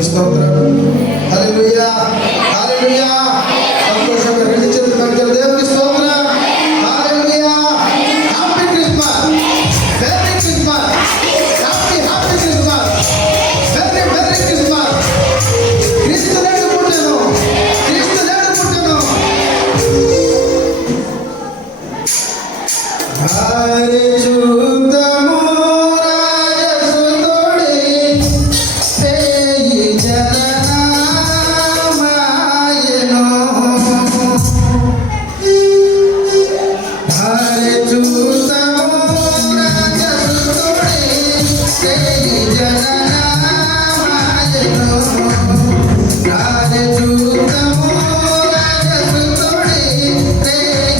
దేవుని స్తోత్రం. హల్లెలూయా హల్లెలూయా. సంతోషంగా రెండు చేతులు కట్టారు. దేవుని స్తోత్రం. Hallelujah. Happy Christmas. Merry Christmas. Happy Christmas. Merry Christmas. క్రీస్తు నేడు పుట్టెను. క్రీస్తు నేడు పుట్టెను. హరి చూద్దాము రాజసుతుడి పేయి జననామాయను. హరి చూద్దాము రాజసుతుడి పేయి జననామాయను. హరి చూద్దాము రాజసుతుడి పేయి జననామాయను.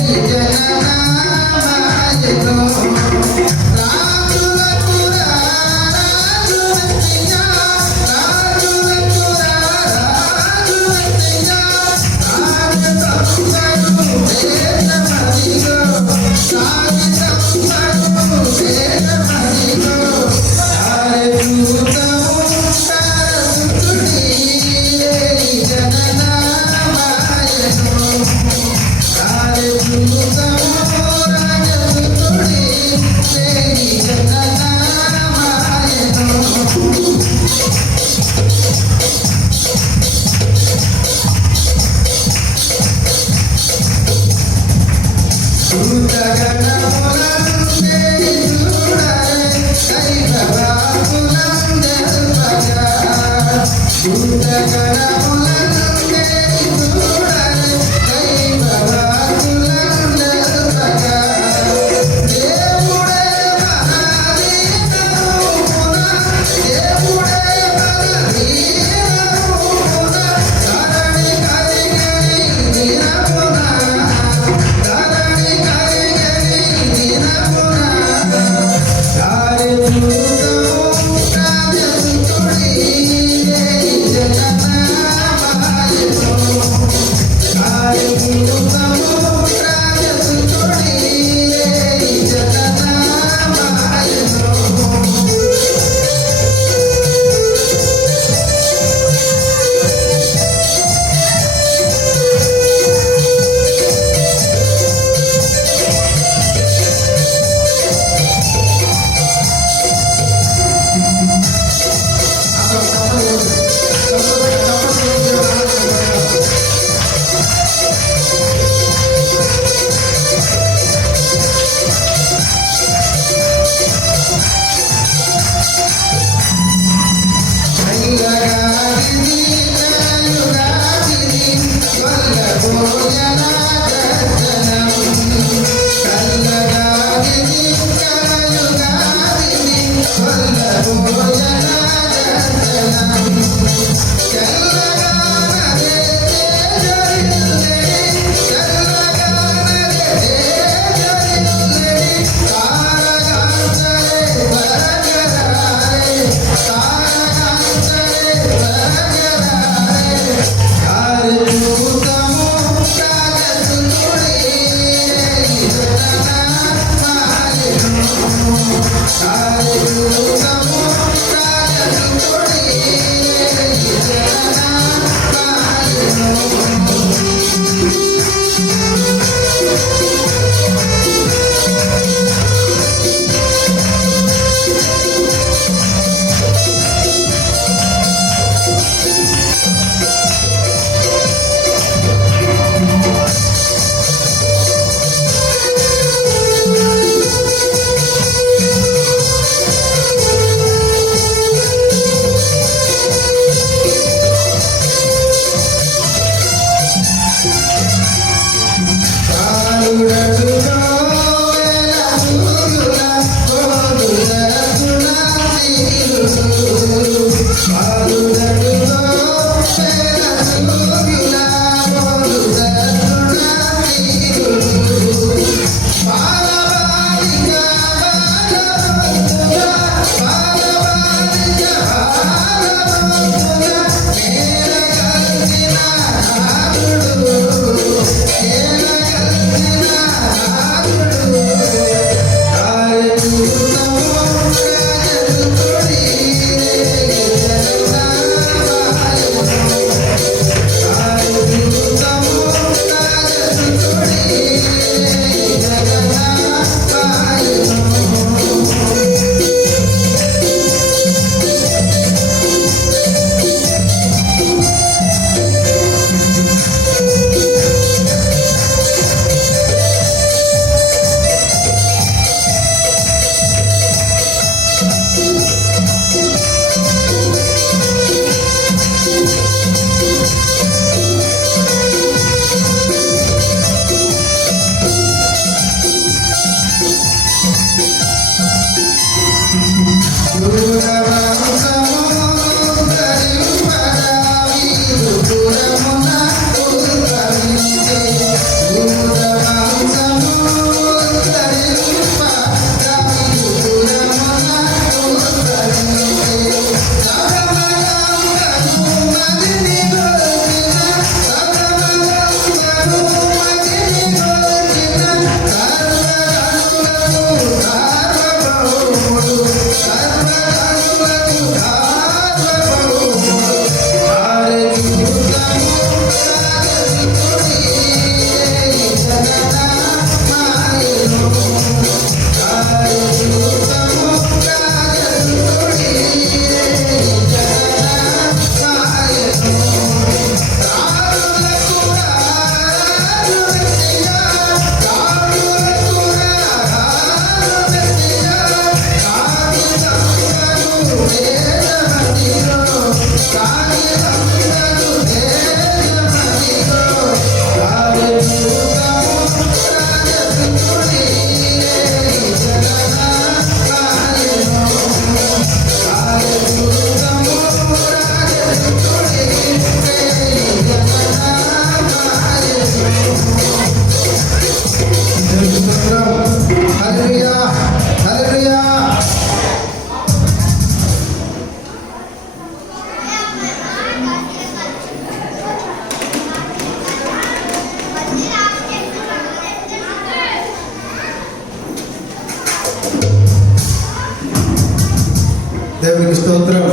దేవునికి స్తోత్రం.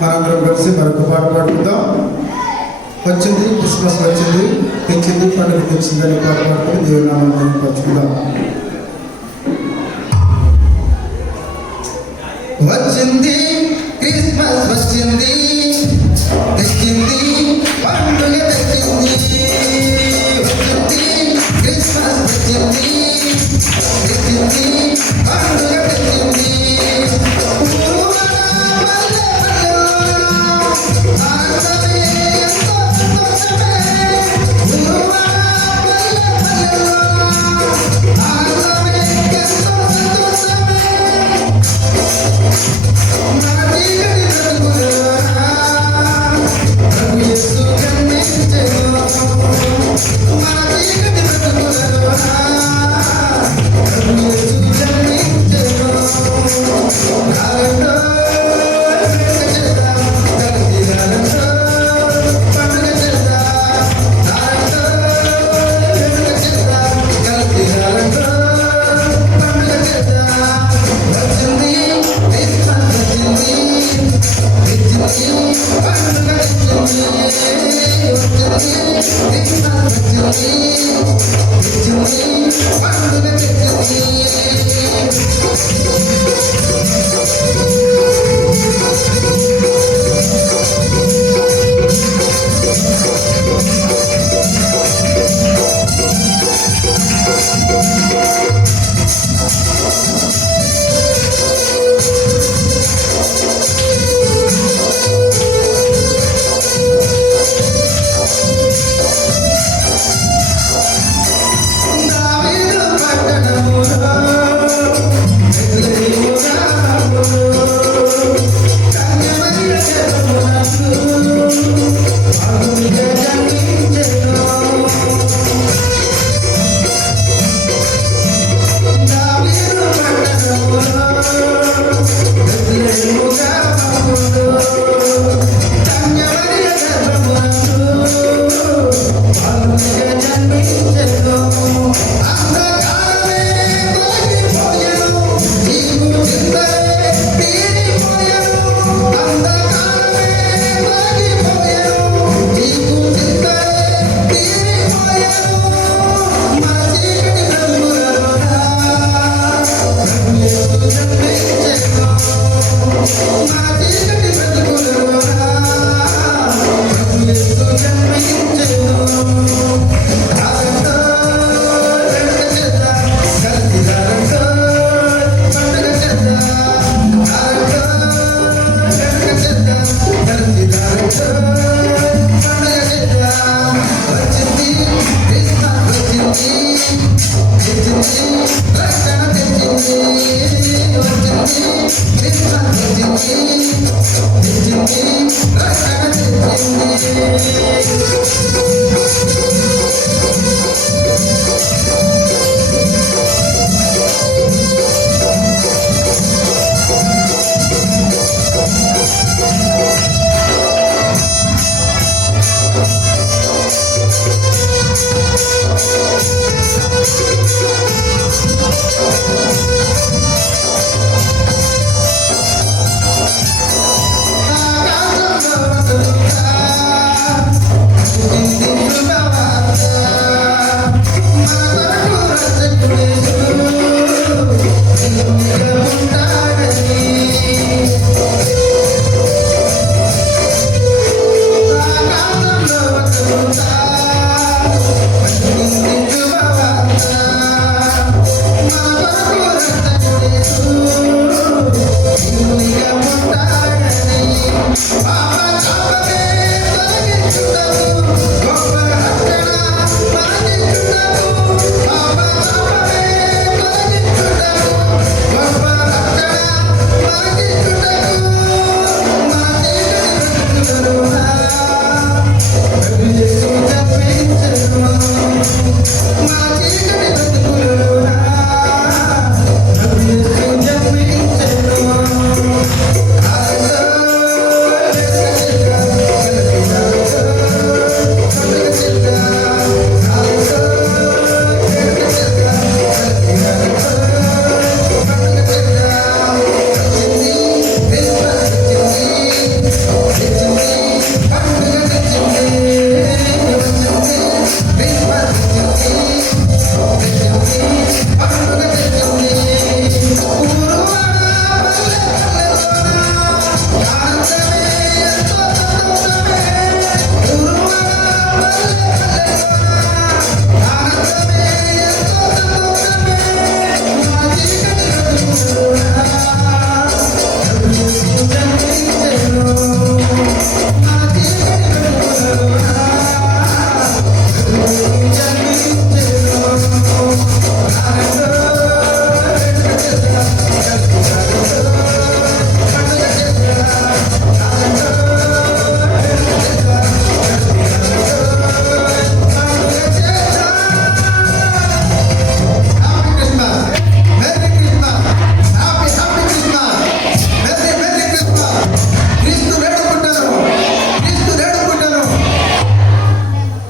మనందరం కలిసి మరొక పాట పాడుకుందాం. వచ్చింది క్రిస్మస్ వచ్చింది, తెచ్చింది పండుగ తెచ్చిందని పాట పాడుకుని దేవుని నామాన్ని పంచుకుందాం. వచ్చింది క్రిస్మస్ వచ్చింది, తెచ్చింది పండుగ తెచ్చింది. వచ్చింది క్రిస్మస్ వచ్చింది, తెచ్చింది పండుగ తెచ్చింది. మన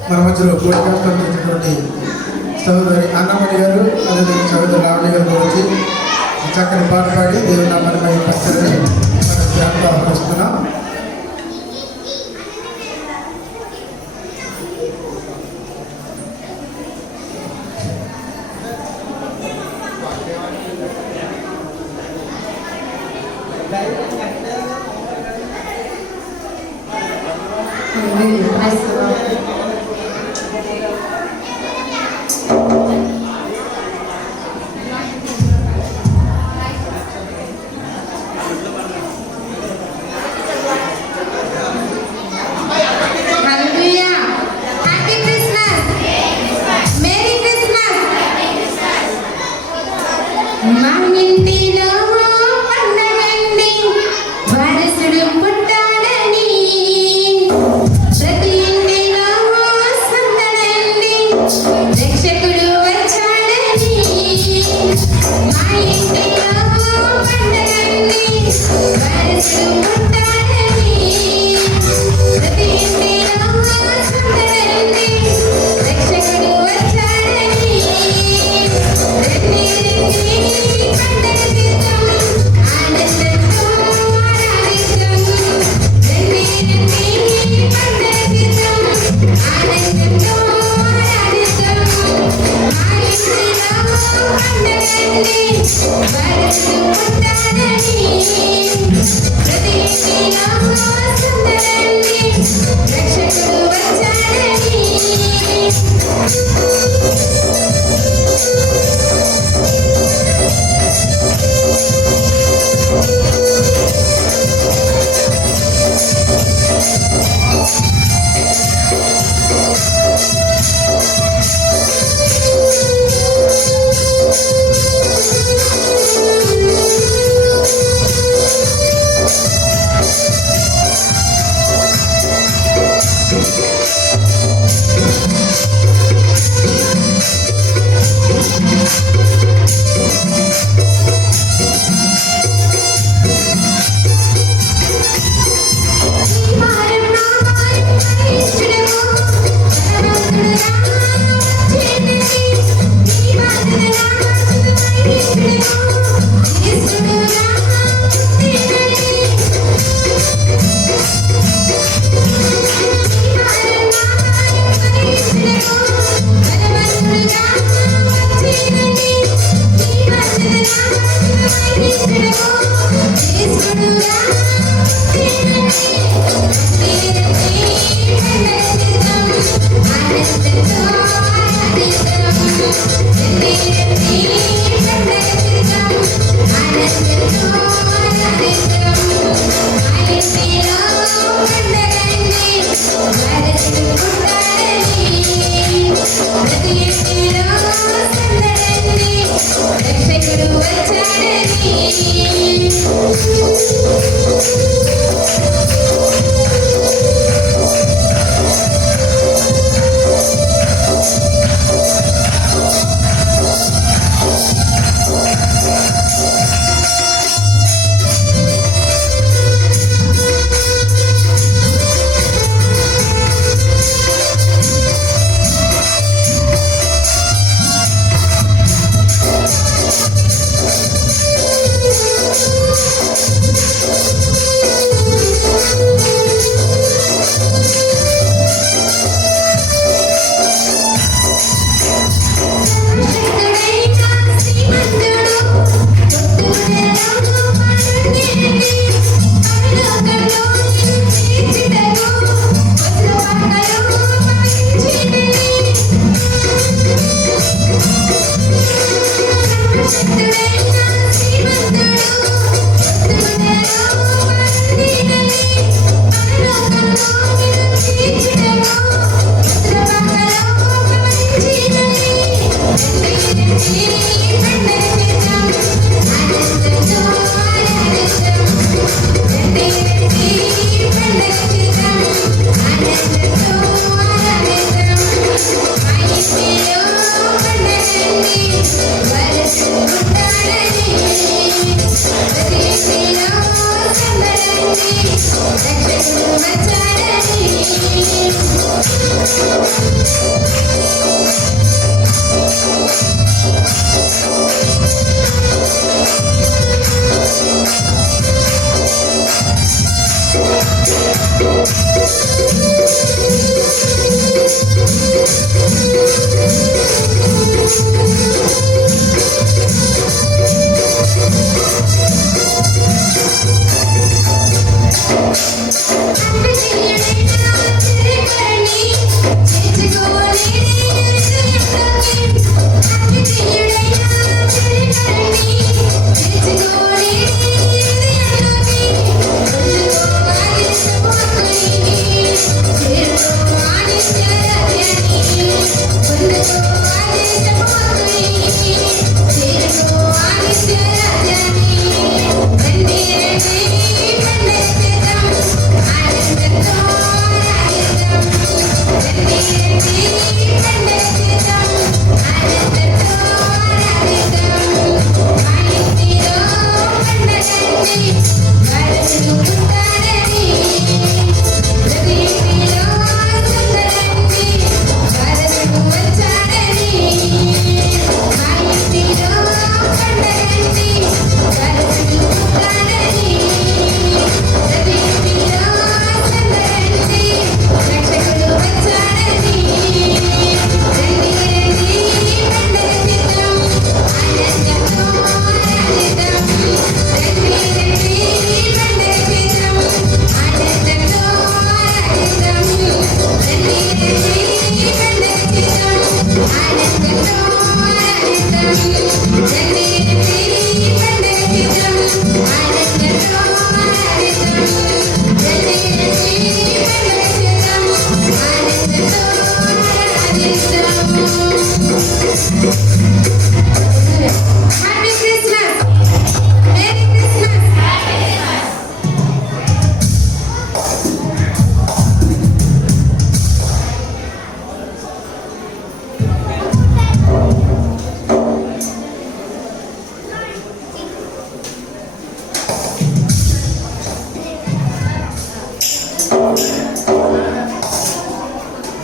మన మధ్యలో కోరికటువంటి సహోదరి అన్నమణి గారు, అదేవిధంగా సహోదరి రావణి గారు గురించి చక్కని పాట పాడి దేవుని నామాన్ని పరిచయాన్ని మన ధ్యానంలో ఆహ్వానిస్తున్నాం. వారసుడు పుట్టాడని ప్రతి ఇంటిలో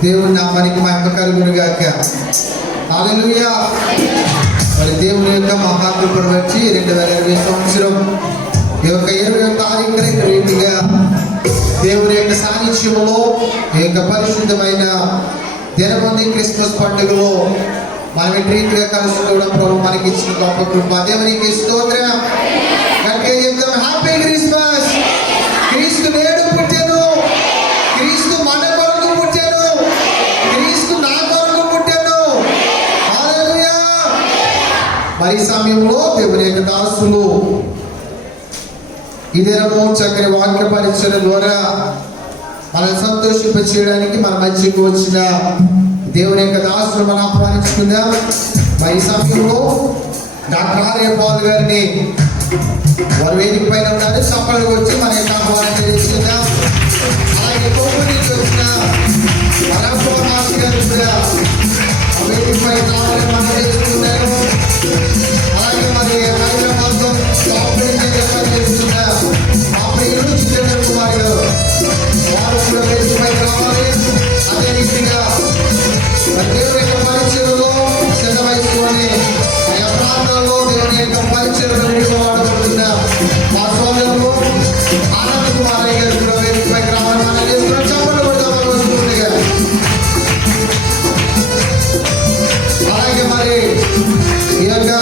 దేవుని నామానికి మహిమ కలుగును గాక. హల్లెలూయా. మరి దేవుని యొక్క మహాకృపను బట్టి 2020 సంవత్సరం ఈ యొక్క 20వ తారీఖున రీతిగా దేవుని యొక్క సాన్నిధ్యములో ఈ యొక్క పరిశుద్ధమైన దినమంది క్రిస్మస్ పండుగలో మనం ఈ రీతిగా కలుసుకోవడం ప్రభు మనకి ఇచ్చిన గొప్ప కృప. దేవునికి స్తోత్రం. గట్టిగా చెప్తాం, హ్యాపీ క్రిస్మస్. క్రీస్తు నేడు పుట్టెను. క్రీస్తు మన కొరకు పుట్టెను. క్రీస్తు నా కొరకు పుట్టెను. హల్లెలూయా. మరి ఈ సమయంలో దేవుని యొక్క దాసులు ఈ దినము చక్కని వాక్య పరిచయం ద్వారా మనం సంతోషింప చేయడానికి మన మధ్యకు వచ్చిన దేవుని యొక్క దాసులు మనం ఆహ్వానించుకుందాం. మరి ఈ సమయంలో డాక్టర్ ఆర్య పాల్ గారిని వారు వేదిక పైన ఉన్నారు. సఫలంగా వచ్చి మన యొక్క ఆహ్వానం తెలుసుకుందాం. అలాగే కోపం నుంచి వచ్చిన మాస్ గారు కూడా వేదిక పైన రావాలని మనం తెలుసుకున్నారు. అలాగే మరి హైదరాబాద్ చేస్తున్న మా ప్రియులు జితేంద్ర కుమార్ గారు వారు కూడా వేదిక పైన రావాలి. అదే రీతిగా దేవుని యొక్క పరిచయలో చిన్న వయసులోనే ఆయా ప్రాంతాల్లో దేవుని యొక్క పరిచయలో వాడబడుతున్న మా సోదరులు ఆనంద్ కుమార్ గారు కూడా వేదిక పైకి రావాలని మనం చేస్తున్నాం. చెప్పండి కొడతామని వస్తుండగా. అలాగే మరి ఈ యొక్క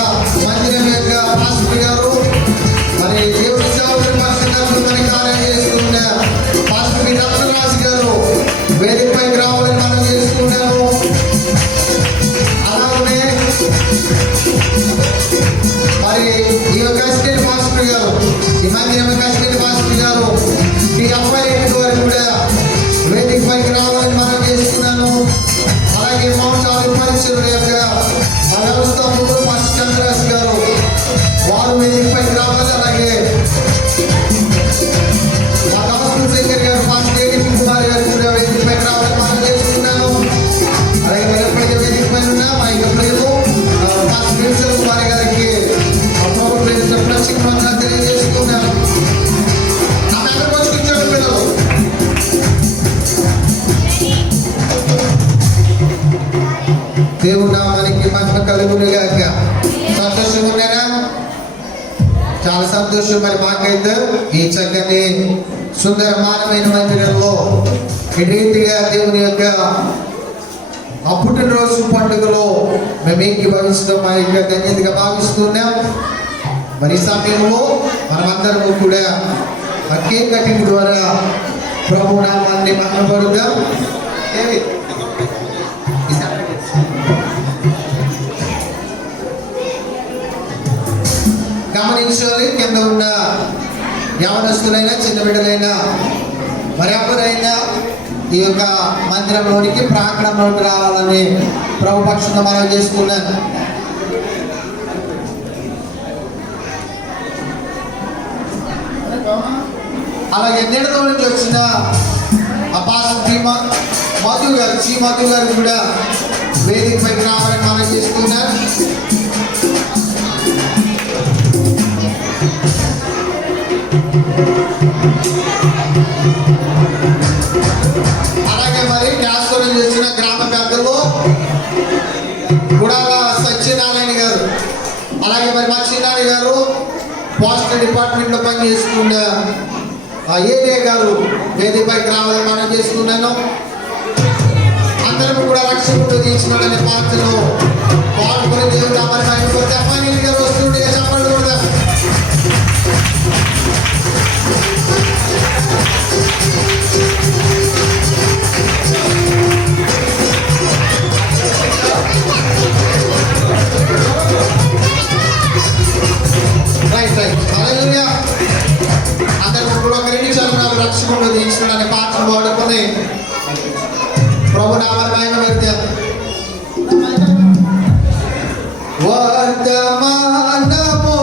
మందిరం యొక్క పాస్టర్ గారు మరి దేవుడి సేవకుని పాస్టర్ మనకి కార్యం చేస్తున్న పాస్టర్ మీ రత్నరాజు గారు వేదిక పైకి రావాలని మనం చేస్తున్నాము. అలాగే మరి ఈ యొక్క అసిస్టెంట్ పాస్టర్ గారు ఈ మందిరం యొక్క అసిస్టెంట్ పాస్టర్ గారు మీ అబ్బాయి గారు కూడా వేదిక పైకి రావాలని మనం చేస్తున్నాను. అలాగే మౌంటాలు పరిచయం యొక్క వ్యవస్థాపకుడు పాస్టర్ చంద్రరాజ్ గారు వారు వేదిక పైకి రావాలి. అలాగే మా కాస్టూమ్ శంకర్ గారు పాస్టర్ ఏడిపి కుమార్ గారు కూడా వేదిక పైకి రావాలని మనం చేస్తున్నాను. అలాగే మరి ఎప్పుడైతే వేదిక పైన ఉన్నా మా యొక్క ప్రియులు పాస్టర్ విల్సన్ కుమార్ గారికి ప్రభుత్వ ప్రశిక్షణ తెలియజేస్తున్నాను. ఆమె అందరికి వచ్చి కూర్చోండి పిల్లలు. దేవుడు నామానికి మహిమ కలుగును గాక. సంతోషం ఉన్నారా? చాలా సంతోషం. మరి మాకైతే ఈ చక్కని సుందరమానమైన మందిరంలో ఈ రీతిగా దేవుని యొక్క పుట్టినరోజు పండుగలో మేము ఏకీభవించడం మా యొక్క ధన్యతగా భావిస్తున్నాం. మరి ఈ సమయంలో మనమందరము కూడా ఆ కేక్ కటింగ్ ద్వారా ప్రభు నామాన్ని మహిమపరుద్దాం. గమనించాలి, కింద ఉన్న యవనస్తులైనా చిన్న బిడ్డలైనా మరెవరైనా ఈ యొక్క మందిరంలోనికి ప్రాంగణంలోకి రావాలని ప్రభు పక్షంగా మనం చేసుకున్నాను. అలాగే నిడతో నుంచి వచ్చిన అపాసం మధు గారు కూడా వేదికపైకి రావాలని మనం చేసుకున్నాను. అలాగే మరి క్యాస్టోరం చేసిన గ్రామ పెద్దలు గుడాల సత్యనారాయణ గారు, అలాగే మరి మా చిన్నారి గారు పోస్టల్ డిపార్ట్మెంట్ లో పనిచేస్తున్న ఏరియా గారు వేదికపైకి రావాలని మనం చేసుకున్నాను. అందరం కూడా రక్షకుడు తీర్చినాడనే పాత్రలో పాల్గొని దేవుడు నామాన్ని మహిమపరుద్దాం. గారు వస్తుండే చెప్పండి కూడా అందరూ కూడా ఒక 2 నిమిషాలు రక్షకుడు తీర్చినాడనే పాత్ర వాడుకొని ప్రభు నామాన్ని మహిమపరుద్దాం. వర్తమానము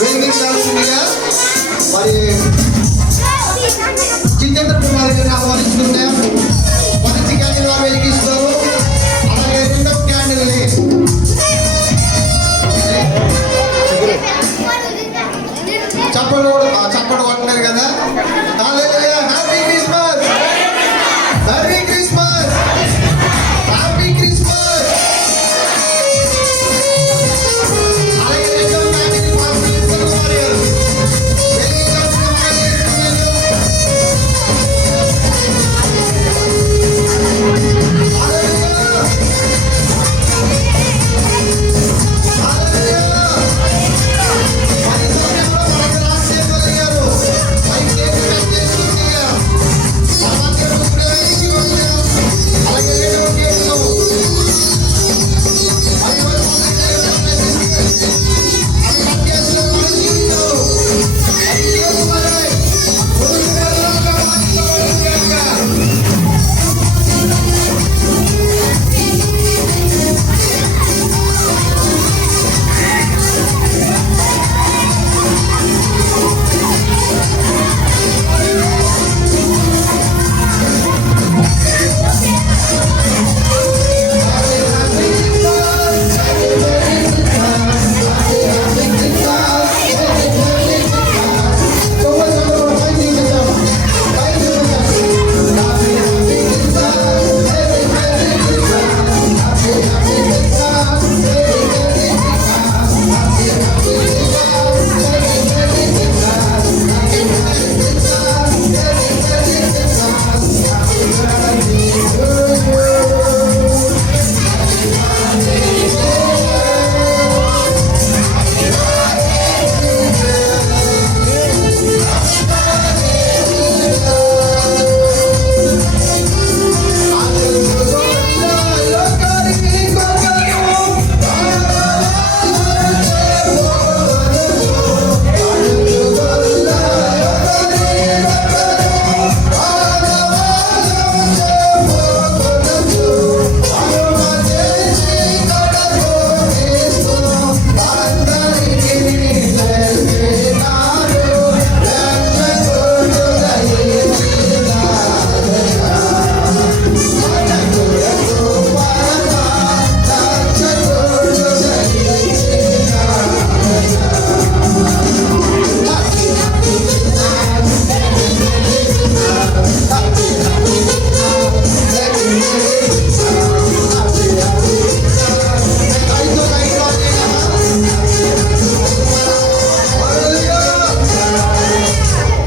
వెలిగించాల్సిందిగా మరి జితేంద్ర కుమార్ గారిని ఆహ్వానిస్తున్నాం. మొదటి క్యాండిల్ వారు వెలిగిస్తారు. అలాగే రెండవ క్యాండిల్ని చప్పట్లు కొట్టినారు కదా. Hallelujah, happy Christmas, merry Christmas, happy Christmas. అలాగే రెండవ క్యాండిల్ పాస్టర్ కుమార్ గారు వెలిగించాల్సిన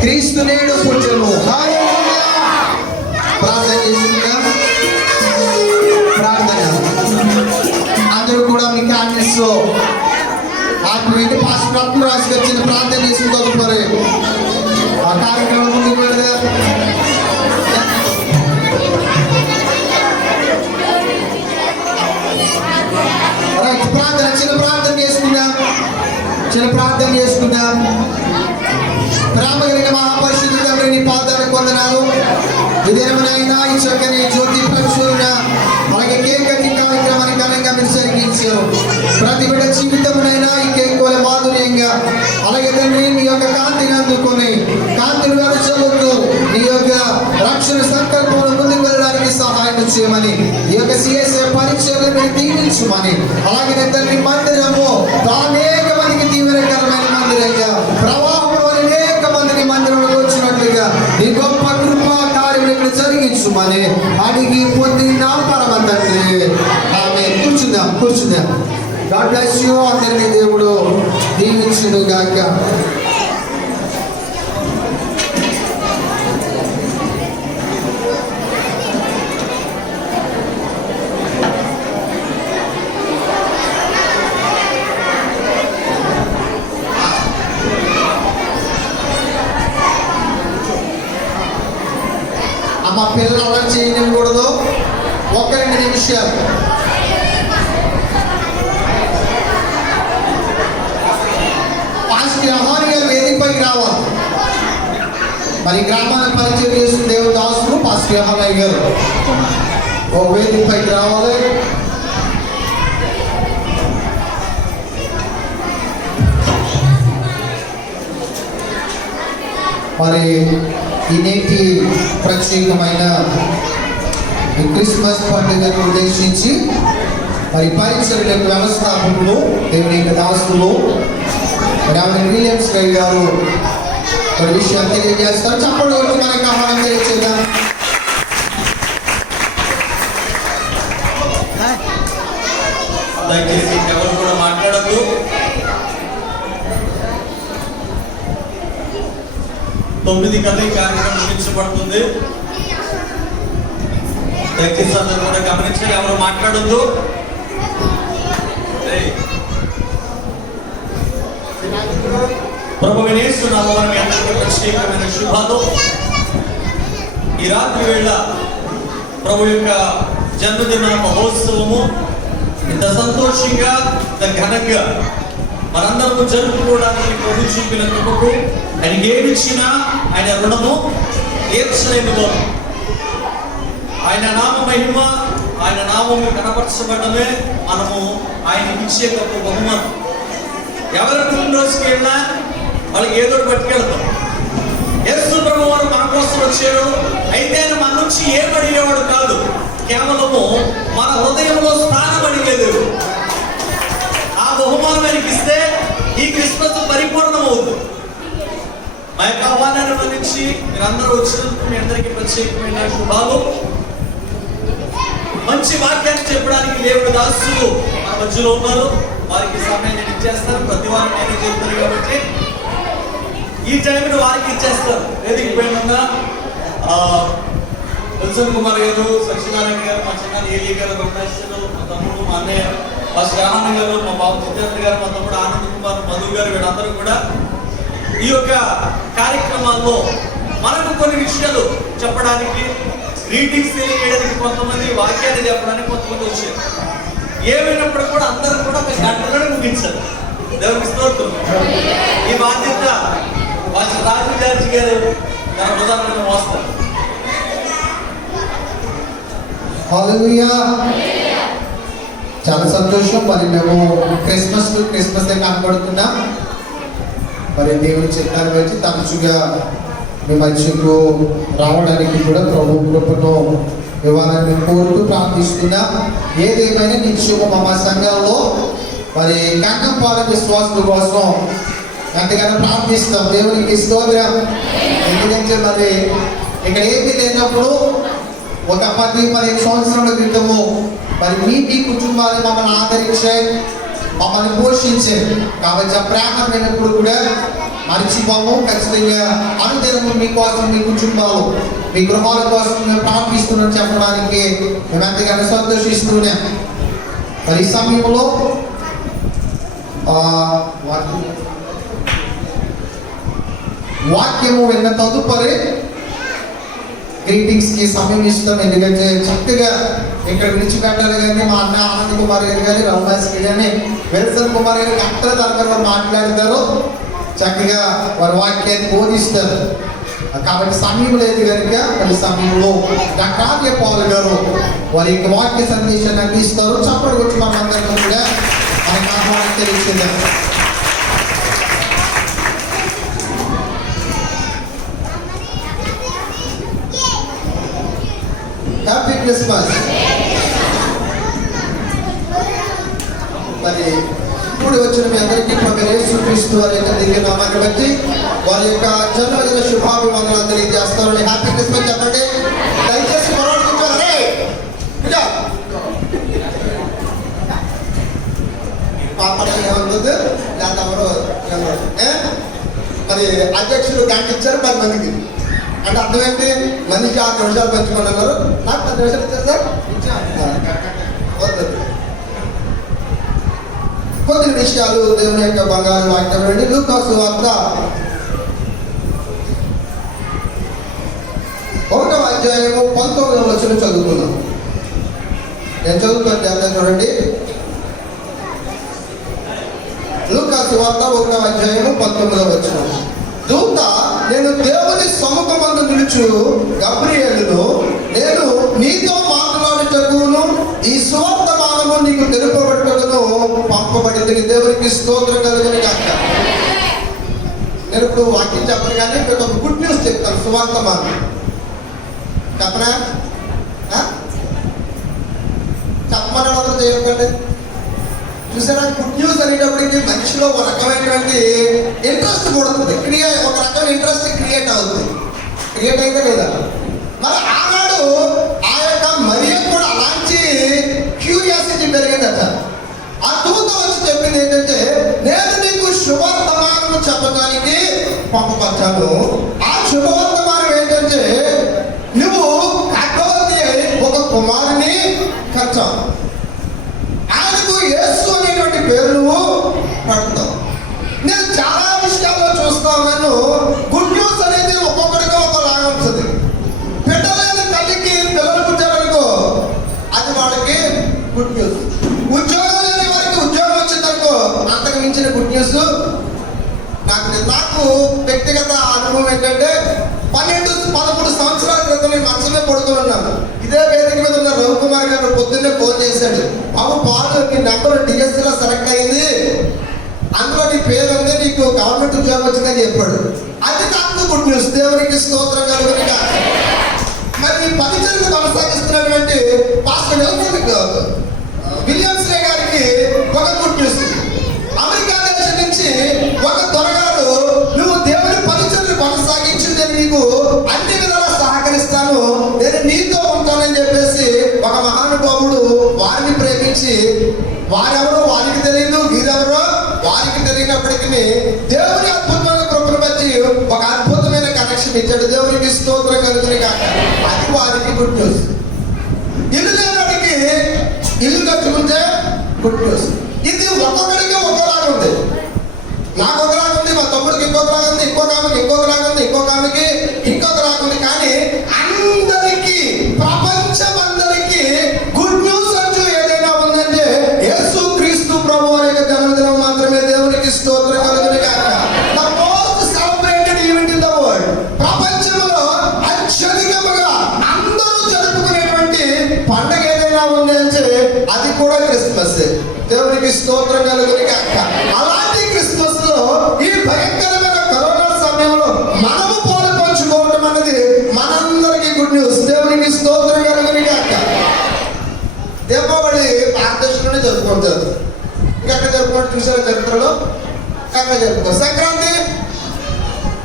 క్రీస్తు నేడు పుట్టెను. ప్రార్థన చేసుకుందాం. ప్రార్థన అందరూ కూడా మీ క్యాండిల్స్ ఆత్మీయ పాస్టర్ రత్న రాజు వచ్చిన ప్రార్థన చేసుకుంటారు. ఆ కార్యక్రమం ముందుకు వెళ్దాం. ప్రార్థన చిన్న ప్రార్థన చేసుకుందాం. ప్రేమ కలిగిన మహాపరిశుద్ధ తండ్రి, నీ పాదాలకు వందనాలు. ఇదేమైనా ఈ చక్కని జ్యోతి ప్రచురణ అలాగే కేక్ కటింగ్ కార్యక్రమాన్ని ఘనంగా మీరు జరిగించారు. ప్రతి బిడ్డ జీవితమునైనా ఈ కేక్ వల్ల మాధుర్యంగా అలాగే తండ్రి నీ యొక్క కాంతిని అందుకొని కాంతిని వెదజల్లుతూ నీ యొక్క రక్షణ సంకల్పంలో ముందుకు వెళ్ళడానికి సహాయం చేయమని ఈ యొక్క సిఎస్ఐ పరీక్షలు మీరు దీవించమని అలాగే తండ్రి మందిరము అనేక మందికి తీవ్రకరమైన మందిరంగా ప్రవాహంలో అనేక మందిని మందిరంలోకి వచ్చినట్లుగా నీ గొప్ప కృపా కార్యములు ఇక్కడ జరిగించమని అడిగి పొంది నా పరమ తండ్రి ఆమేన్. కూర్చుందాం. God bless you. అందరినీ దేవుడు దీవించును గాక. అమ్మ పిల్లలు అలా చేయకూడదు. 1-2 నిమిషాలు. పాస్టర్ యోహాన్ గారు వేదికపైకి రావాలి. మరి గ్రామాన్ని పరిచయం చేసిన దేవదాసులు పాస్టర్ యోహాన్ గారు ఓ వేదికపైకి రావాలి. మరి ఈ నేటి ప్రత్యేకమైన ఈ క్రిస్మస్ పండుగను ఉద్దేశించి మరి పరిచర్య వ్యవస్థాపకులు దేవుని యొక్క దాసులు విలియమ్స్ గారు ఒక విషయాలు తెలియజేస్తారు. చెప్పండి, మనకి ఆహ్వానం తెలియచేద్దాం. దయచేసి ఎవరు కూడా మాట్లాడద్దు. 9 గంటల కార్యక్రమం ముగించబడుతుంది. దయచేసి అందరూ కూడా గమనించాలి, ఎవరు మాట్లాడద్దు. ప్రభువు యేసు నామమున మీ అందరికీ ప్రత్యేకమైన శుభాలు. ఈ రాత్రి వేళ ప్రభు యొక్క జన్మదిన మహోత్సవము ఇంత సంతోషంగా, ఇంత ఘనంగా మనందరము జరుపుకోవడానికి ప్రభు చూపిన కృపకు ఆయనకి ఏమిచ్చినా ఆయన రుణము తీర్చలేని వారు. ఆయన నామ మహిమ, ఆయన నామము కనపరచబడమే మనము ఆయనకి ఇచ్చే గొప్ప బహుమానం. ఎవరి పుట్టినరోజుకి వెళ్ళినా వాళ్ళకి ఏదో పట్టుకెళ్తాం. యేసు ప్రభు వారు మన కోసం వచ్చారు. అయితే ఆయన మన నుంచి ఏం అడిగేవాడు కాదు, కేవలము మన హృదయంలో స్థానం అడిగేది. ఆ బహుమానం ఆయనకి ఇస్తే ఈ క్రిస్మస్ పరిపూర్ణమవుతుంది. మా యొక్క ఆహ్వానాన్ని మన్నించి మీరందరూ వచ్చినందుకు మీ అందరికీ ప్రత్యేకమైన శుభాలు. మంచి వాక్యాన్ని చెప్పడానికి దేవుడి దాసులు మన మధ్యలో ఉన్నారు. వారికి సమయం నేను ఇచ్చేస్తాను. ప్రతి వారం నేనే చెప్తాను కాబట్టి ఈ టైంలో వారికి ఇచ్చేస్తాను. వేదిక పైన విల్సన్ కుమార్ గారు, సత్యనారాయణ గారు, మా చిన్న ఏలి గారు, రమేశ్వరు, మా తమ్ముడు, మా అన్నయ్య మా శ్రావణ గారు, మా బాబు చిత్రేంద్ర గారు, మా తమ్ముడు ఆనంద్ కుమార్, మధు గారు, వీళ్ళందరూ కూడా ఈ యొక్క కార్యక్రమాల్లో మనకు కొన్ని విషయాలు చెప్పడానికి, గ్రీటింగ్స్ తెలియజేయడానికి కొంతమంది, వాక్యాన్ని చెప్పడానికి కొంతమంది వచ్చారు. ఏమైనప్పుడు కూడా అందరూ కూడా ఒక గంటలోనే ముగించారు. దేవునికి స్తోత్రం. ఈ బాధ్యత రాజు జార్జి గారు తన ఉదాహరణ మోస్తారు. హల్లెలూయా. చాలా సంతోషం. మరి మేము క్రిస్మస్ కనబడుతున్నాం. మరి దేవుని చిత్తాన్ని బట్టి తరచుగా మీ మధ్యకు రావడానికి కూడా ప్రభు కృపను ఇవ్వాలని కోరుతూ ప్రార్థిస్తున్నా. ఏదేమైనా నిత్యము మా సంఘంలో మరి కంకంపాలెం విశ్వాసుల కోసం ఎంతగానో ప్రార్థిస్తాం. దేవునికి స్తోత్రం. ఎందుకంటే మరి ఇక్కడ ఏమీ లేనప్పుడు ఒక 10-15 సంవత్సరాల క్రితము మరి మీ కుటుంబాన్ని మమ్మల్ని ఆదరించాయి, మమ్మల్ని పోషించాయి. కాబట్టి ఆ ప్రేమ లేనప్పుడు కూడా మరిచిపోము. ఖచ్చితంగా అనుదినము మీకోసం, మీ కుటుంబాలు, మీ గృహాల కోసం మేము ప్రార్థిస్తున్నాం చెప్పడానికి మేము ఎంతగానో సంతోషిస్తున్నాం. మరి ఈ సమయంలో వాక్యము విన్న తదుపరి గ్రీటింగ్స్ కి సమయం ఇస్తాం. ఎందుకంటే చక్కగా ఇక్కడ విడిచిపెట్టాలి. కానీ మా అన్న ఆనంద్ కుమార్ గారు కానీ, రమేష్ కానీ, విల్సన్ కుమార్ గారు అక్కడ తరగతిలో మాట్లాడతారు. చక్కగా వారి వాక్యాన్ని బోధిస్తారు. కాబట్టి సమయం లేదు కనుక మరి సమయంలో డాక్టర్ పాల్ గారు వారి యొక్క వాక్య సందేశాన్ని అందిస్తారు. చప్పటి వచ్చి మనందరికీ కూడా మనకి ఆహ్వానం తెలియజేద్దాం. Happy Christmas. మరి ఇప్పుడు వచ్చిన మీ అందరికీ ప్రభు యేసుక్రీస్తు వారి యొక్క దివ్య నామాన్ని బట్టి వారి యొక్క జన్మదిన శుభాభివందనాలు తెలియజేస్తారని హ్యాపీ క్రిస్మస్ చెప్పండి. దయచేసి ఏమవుతుంది లేదా మరి అధ్యక్షులు గంట ఇచ్చారు 10 మందికి. అంటే అర్థం ఏంటి? మనిషి 6 నిమిషాలు పంచుకుంటున్నారు. నాకు 10 నిమిషాలు ఇచ్చారు సార్. కొన్ని విషయాలు దేవుని యొక్క బంగారు వాక్యం నుండి లూకాసు వార్త 1వ అధ్యాయము 19వ వచనం చదువుకున్నాం. నేను చదువుతాను, జాగ్రత్త చూడండి. లూకాసు వార్త 1వ అధ్యాయము 19వ వచనం. దూత, నేను దేవుని సముఖమందు నిలుచు గబ్రియేలును, నేను నీతో మాట్లాడుటకును ఈ సువర్తమానము నీకు తెలుపబడుటకును పంపబడింది. దేవునికి స్తోత్రం కలుగును గాక. నేను ఇప్పుడు వాక్యం చెప్పను కానీ మీకు ఒక గుడ్ న్యూస్ చెప్తాను, సువార్తమానం చెప్పనా? చెప్పమని అందరూ చేయకండి. చూసారా, గుడ్ న్యూస్ అనేటప్పటికి మనిషిలో ఒక రకమైనటువంటి ఇంట్రెస్ట్ కూడుతుంది, ఒక రకమైన ఇంట్రెస్ట్ క్రియేట్ అవుతుంది. క్రియేట్ అయితే లేదా? మరి ఆనాడు ఆ యొక్క మరియకు కూడా అలాంటి క్యూరియాసిటీ పెరిగిందట. ఆ దూత వచ్చి చెప్పింది ఏంటంటే, నేను నీకు శుభవర్తమానం చెప్పడానికి పంపబడ్డాను. ఆ శుభవర్తమానం ఏంటంటే, నువ్వు గర్భవతి అయి ఒక కుమారుని కచ్చావు, ఆయనకు యేసు అనేటువంటి పేరు నువ్వు పెడతావు. నేను చాలా విషయాల్లో చూస్తా ఉన్నాను, గుడ్ న్యూస్ అనేది ఒక్కొక్కడిగా ఒకలాగా ఉంటుంది. బిడ్డలేని తల్లికి పిల్లలు పుట్టారనుకో, అది వాడికి గుడ్ న్యూస్. ఉద్యోగం లేని వారికి ఉద్యోగం వచ్చిందనుకో, అంతకు మించిన గుడ్ న్యూస్ నాకు వ్యక్తిగత అనుభవం ఏంటంటే, 12-13 సంవత్సరాల క్రితం నేను మంచమే పడుకున్నాను. ఇదే వేదిక మీద ఉన్న రవికుమార్ గారు పొద్దున్నే ఫోన్ చేశాడు, బాబు పాలు నీ నెంబర్ డిఎస్సీలో సెలెక్ట్ అయింది, అందులో నీ పేరు ఉంది, నీకు గవర్నమెంట్ ఉద్యోగం వచ్చిందని చెప్పాడు. అది నాకు గుడ్ న్యూస్. దేవునికి స్తోత్రం కలుగునిగా. మరి ఈ పరిచయం కొనసాగిస్తున్నటువంటి పాస్టర్ విలియమ్స్ రే గారికి ఒక గుడ్ న్యూస్. అమెరికా దేశం నుంచి ఒక దొరగారు, నువ్వు దేవుని పరిచయం కొనసాగించింది, నీకు అన్ని విధాలా సహకరిస్తాను, నేను నీతో ఉంటానని చెప్పేసి ఒక మహానుభావుడు వారిని ప్రేమించి, వారెవరో వారికి తెలియదు, వీరెవరో వారికి తెలియనప్పటికీ దేవుని అద్భుతమైన కృపను బట్టి ఒక అద్భుతమైన కనెక్షన్ ఇచ్చాడు. దేవునికి స్తోత్రం కలుగుని కాక. అది వారికి గుడ్ న్యూస్. ఇల్లు లేనివాడికి ఇల్లు కట్టుకుంటే గుడ్ న్యూస్. ఇది ఒక్కొక్కడికి ఒక్కోలాగా ఉంది. నాకు ఒకలాగా ఉంది, మా తమ్ముడికి ఇంకొకలాగా ఉంది, ఇంకొక ఆమెకి ఇంకొకలాగా ఉంది, ఇంకొక ఆమెకి ఇంకొకలాగా ఉంది. కానీ అందరికీ, ప్రపంచమందరికీ గుడ్ న్యూస్ అంటూ ఏదైనా ఉందంటే యేసు క్రీస్తు ప్రభు అనే జన్మదినం మాత్రమే. దేవునికి స్తోత్రం కలుగుని కాక. The most celebrated event in the world. ప్రపంచంలో అత్యధికముగా అందరూ జరుపుకునేటువంటి పండుగ ఏదైనా ఉంది అంటే అది కూడా క్రిస్మస్. దేవునికి స్తోత్రం కలుగుని కాక. అలాంటి క్రిస్మస్ లో ఈ భయంకరమైన కరోనా సమయంలో మనము పాలు పంచుకోవడం అనేది మనందరికీ గుడ్ న్యూస్. దేవునికి స్తోత్రం కలుగుని కాక. దీపావళి భారతదేశంలోనే జరుపుకుంటారు. ఎక్కడ జరుపుకుంటారు చూసారా? చరిత్రలో ఎక్కడ జరుపుకోరు. సంక్రాంతి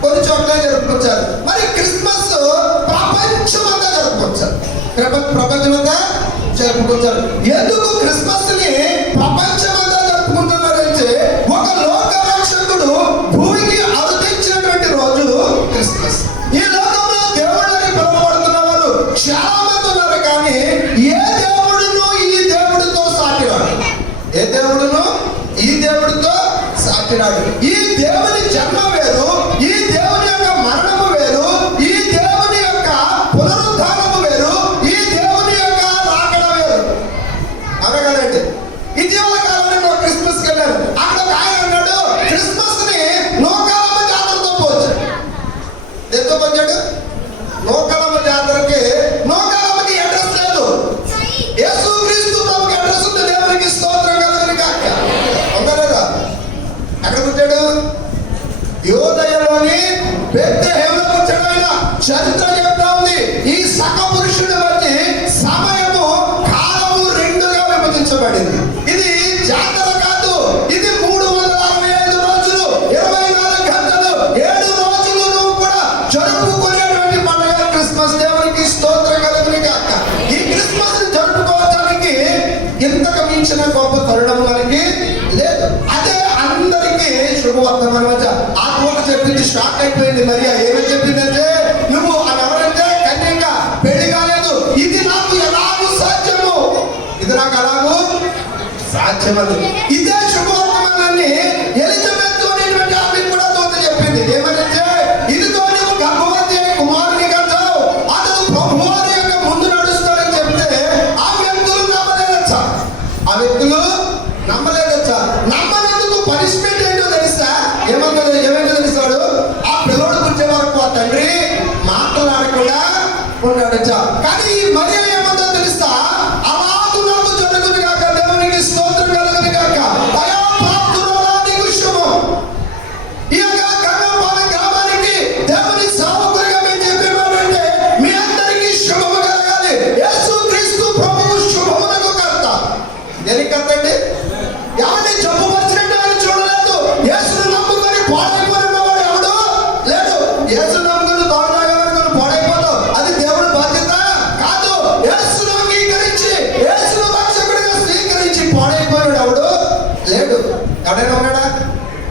కొన్ని చోట్ల జరుపుకుంటారు. మరి క్రిస్మస్ ప్రపంచమంతా జరుపుకుంటారు. ప్రపంచమంతా జరుపుకుంటారు. ఎందుకు క్రిస్మస్ ని ప్రపంచమంతా జరుపుకుంటున్నారంటే, ఒక లోక రక్షకుడు భూమికి అరుదించినటువంటి రోజు క్రిస్మస్. ఈ లోకంలో దేవుళ్ళని పిలువబడుతున్న వారు చాలా మంది ఉన్నారు, కానీ ఏ దేవుడును ఈ దేవుడితో సాటిరాడు. ఏ దేవుడును ఈ దేవుడితో సాటిరాడు. ఈ దేవుని జన్మ వేరు, ఈ దేవుని యొక్క మరణము వేరు, ఈ దేవుని యొక్క పునరుద్ధానము వేరు, ఈ దేవుని యొక్క రాకడ వేరు. అనగానండి, ఇటీవల కాలంలో నేను క్రిస్మస్కి వెళ్ళాను. అక్కడ ఒక ఆయన అన్నాడు, క్రిస్మస్ ని నూకాలమ్మ జాతరతో పోల్చాడు. ఎందుకు పోల్చాడు? నూకాలమ్మ జాతరకి నూకాలమ్మకి అడ్రస్ లేదు, యేసు క్రీస్తు ప్రభుకి అడ్రస్ ఉంది. దేవునికి స్తోత్రం కలుగుని కాక. ఉందా? ఎక్కడ పుట్టాడు? యోదయలోని బెత్లెహేములో పుట్టాడు ఆయన. చరిత్ర చెప్తా ఉంది, ఈ సక పురుషుడి బట్టి సమయము కాలము రెండుగా విభజించబడింది. ఇది జాతర కాదు, ఇది 365 రోజులు 24 గంటలు 7 రోజులు కూడా జరుపుకునేటువంటి పండుగ క్రిస్మస్. దేవునికి స్తోత్రం కలుగుని కాక. ఈ క్రిస్మస్ ని జరుపుకోవడానికి ఇంతకు మించిన గొప్ప తరుణం మనకి లేదు. అదే అందరికీ శుభవర్తమానం. ఆ దూత చెప్పింది, షాక్ అయిపోయింది. మరి ఏమని చెప్పిందంటే, నువ్వు ఎవరంటే కన్యక, పెళ్లి కాలేదు, ఇది నాకు ఎలాగూ సాధ్యము, ఇది నాకు ఎలాగూ సాధ్యమని. ఇదే శుభవర్తమానాన్ని ఎలిజబెత్ అనేటువంటి ఆమె కూడా దూత చెప్పింది. ఏమనంటే, ఇదిగో నువ్వు గర్భవతి కుమారుని కంటావు, అతను ప్రభువారి యొక్క ముందు నడుస్తాడని చెప్తే ఆ వ్యక్తులు నమ్మలేదచ్చా. ఆ వ్యక్తులు నమ్మలేదచ్చా. నమ్మనందుకు పనిష్మెంట్ ఏంటో తెలుసా? ఏమైందో తెలుసాడు? ఆ పిల్లోడు పుట్టే వరకు ఆ తండ్రి మాట్లాడకుండా ఉన్నాడచ్చా. కానీ ఈ మరియ ఏమందో తెలుసా? అలాగూ నాకు జరుగుతుంది కాక. దేవునికి స్తోత్రం కలుగుని కాక. ఆ ఎవడైనా ఉన్నాడా?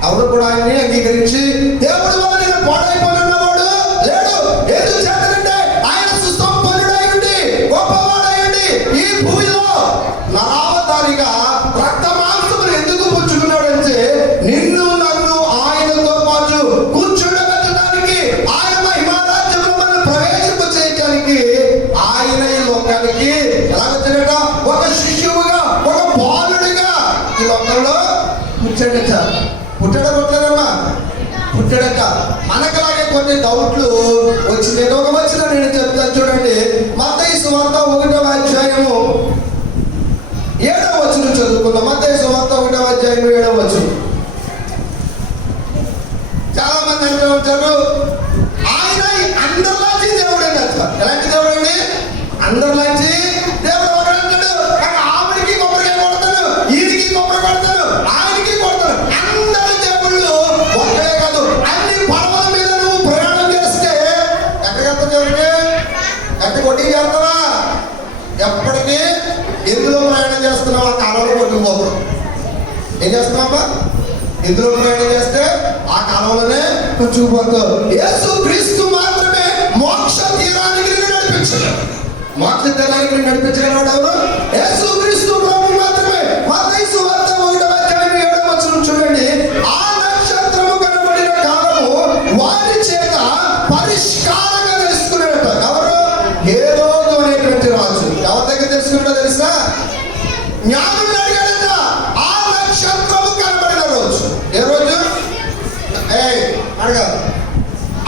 ఎవరు కూడా ఆయన్ని అంగీకరించి దేవుడు వల్ల నేను పాడైపోయినవాడు లేడు. ఎందుకు చేతనంటే ఆయన సుసంపన్నుడైండి, గొప్పవాడైండి ఈ భూమిలో నరావతారిగా రక్త మాంసములు ఎందుకు పుచ్చుకున్నాడు అంటే నిన్ను నన్ను ఆయనతో పాటు కూర్చుండబెట్టడానికి, ఆయన మహిమారాజ్యంలో మనం ప్రవేశింప చేయడానికి ఆయన ఈ లోకానికి ఎలా వచ్చాడట? ఒక శిష్యువుగా, ఒక బాలుడిగా ఈ లోకంలో పుట్టాడట. పుట్టడమ్మా పుట్టాడట. మనకలాగే కొన్ని డౌట్లు వచ్చింది. ఒక వచ్చిన నేను చెప్తాను చూడండి. మత్తయి సువార్త 1వ అధ్యాయము 7వ వచనం చదువుకుందాం. మత్తయి సువార్త 1వ అధ్యాయం 7వ వచనం. చాలా మంది అంటూ ఉంటారు ఆయన అందరిలాంటి దేవుడే కదా. ఎలాంటి దేవుడు అండి? అందరిలాంటి దేవుడు. ఒకడు అంటాడు ఆవిడికి కొబ్బరికాయ కొడతాను, ఈయనకి కొబ్బరి కొడతాను, ఆయనకి కొడతాను. అందరి దేవుళ్ళు ఒక్కడే కాదు. అన్ని పర్వతాల మీద నువ్వు ప్రయాణం చేస్తే ఎక్కడికి వెళ్తావు? దేవుడికి ఎక్కడ కొట్టికి వెళ్తావా? ఎప్పటికీ ఎందులో ప్రయాణం చేస్తున్నావు? ఆ కాలంలో కొట్టుకుపోతావు. ఏం చేస్తున్నావా? ఎందులో ప్రయాణం చేస్తే ఆ కాలంలోనే కొట్టుకుపోతావు. యేసు క్రీస్తు మాత్రమే మోక్ష తీరానికి నడిపించాడు. మోక్ష తీరానికి నడిపించగలవాడు ఎవరు? యేసు క్రీస్తు ప్రభు మాత్రమే. మత్తయి సువార్త 1వ అధ్యాయం 7వ వచనం చూడండి. ఆ నక్షత్రము కనబడిన కాలము వారి చేత పరిష్కారంగా తెలుసుకున్నాడట. ఎవరు? హేరోదు అనేటువంటి రాజు. ఎవరి దగ్గర తెలుసుకున్నాడో తెలుసా? జ్ఞానులు అడిగాడట. ఆ నక్షత్రము కనబడిన రోజు ఏ రోజు? అడగాలి.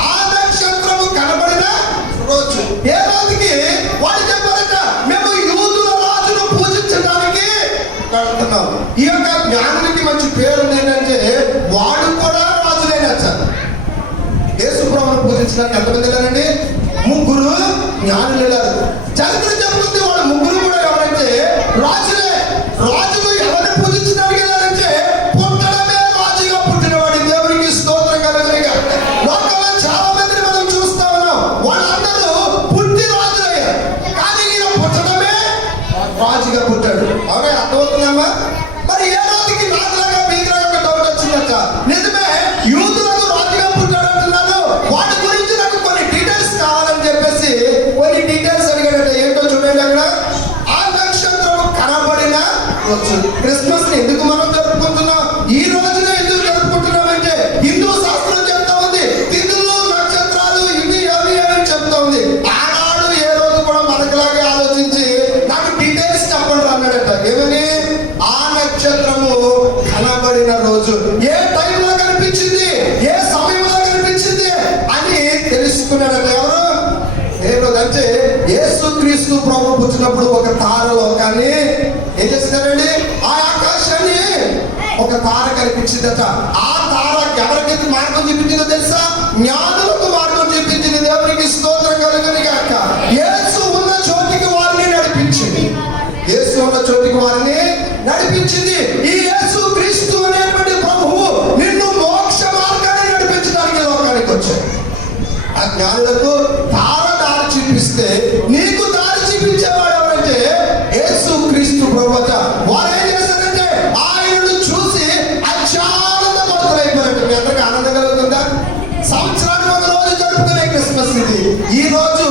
ఆ నక్షత్రము కనబడిన రోజు ఏ రోజుకి? వాడు చెప్పారట మేము యూదుల రాజును పూజించడానికి వెళ్తున్నాం. ఈ యొక్క జ్ఞానునికి మంచి పేరు ఏంటంటే వాడు కూడా రాజులేనట. యేసు ప్రభువును పూజించడానికి ఎంతమంది వెళ్ళారండి? 3 జ్ఞానులు వెళ్ళారు. చరిత్ర చెబుతుంది వాళ్ళు 3 కూడా ఎవరంటే రాజులే. రాజులు ఎవరిని పూజించడానికి వెళ్ళారంటే పుట్టడమే రాజుగా పుట్టినవాడు. దేవునికి స్తోత్రం కలుగునుగా. లోకంలో చాలా మందిని మనం చూస్తా ఉన్నాం. వాళ్ళందరూ పుట్టి రాజులయ్యారు, కానీ ఈయన పుట్టడమే రాజుగా పుట్టాడు. అవునే అర్థమవుతుందమ్మా? మరి ఏ రోజుకి నాకులాగా మీకులాగా ఒక డౌట్ వచ్చిందట. నిజమే యూదులకు రాజుగా పుట్టాడు అంటున్నారు. వాటి గురించి నాకు కొన్ని డీటెయిల్స్ కావాలని చెప్పేసి కొన్ని డీటెయిల్స్ అడిగాడట. ఏంటో చూడండి. అక్కడ ఆ నక్షత్రం కనబడిన రోజు. క్రిస్మస్ ని ఎందుకు మనం జరుపుకుంటున్నాం? ఈ రోజున ఎందుకు జరుపుకుంటున్నామంటే హిందూ శాస్త్రం చెప్తా ఉంది. తిథులు, నక్షత్రాలు ఇవి అవి అని చెప్తా ఉంది. ఆనాడు ఏ రోజు కూడా మనకులాగే ఆలోచించి నాకు డీటెయిల్స్ చెప్పండి అన్నాడట. ఏమని? ఆ నక్షత్రము కనబడిన రోజు ఏ టైంలో కనిపించింది, ఏ సమయంలో కనిపించింది అని తెలుసుకున్నాడట. ఎవరు? ఏ రోజు అంటే యేసు క్రీస్తు ప్రభు పుట్టినప్పుడు ఒక తార లోకాన్ని ఏం చేస్తున్నారండి? ఆ ఆకాశాన్ని ఒక తార కనిపించిందట. ఆ తార ఎవరికి మార్గం చూపించిందో తెలుసా? జ్ఞానులకు మార్గం చూపించింది. దేవునికి స్తోత్రం కలుగును గాక. యేసు ఉన్న చోటికి వారిని నడిపించింది. యేసు ఉన్న చోటికి వారిని నడిపించింది. ఈ యేసు క్రీస్తు అనేటువంటి ప్రభువు నిన్ను మోక్ష మార్గాన్ని నడిపించడానికి లోకానికి వచ్చాడు. ఆ జ్ఞానులకు తార దారి చూపిస్తే నీకు దారి చూపించేవాడు ఎవరంటే యేసు క్రీస్తు ప్రభువట. వారు ఏం చేశారంటే ఆయనను చూసి అత్యానంద పడుతులైపోయారు. మీ అందరికీ ఆనందం కలుగుతుందా? సంవత్సరానికి ఒక రోజు జరుపుకునే క్రిస్మస్ ఇది. ఈ రోజు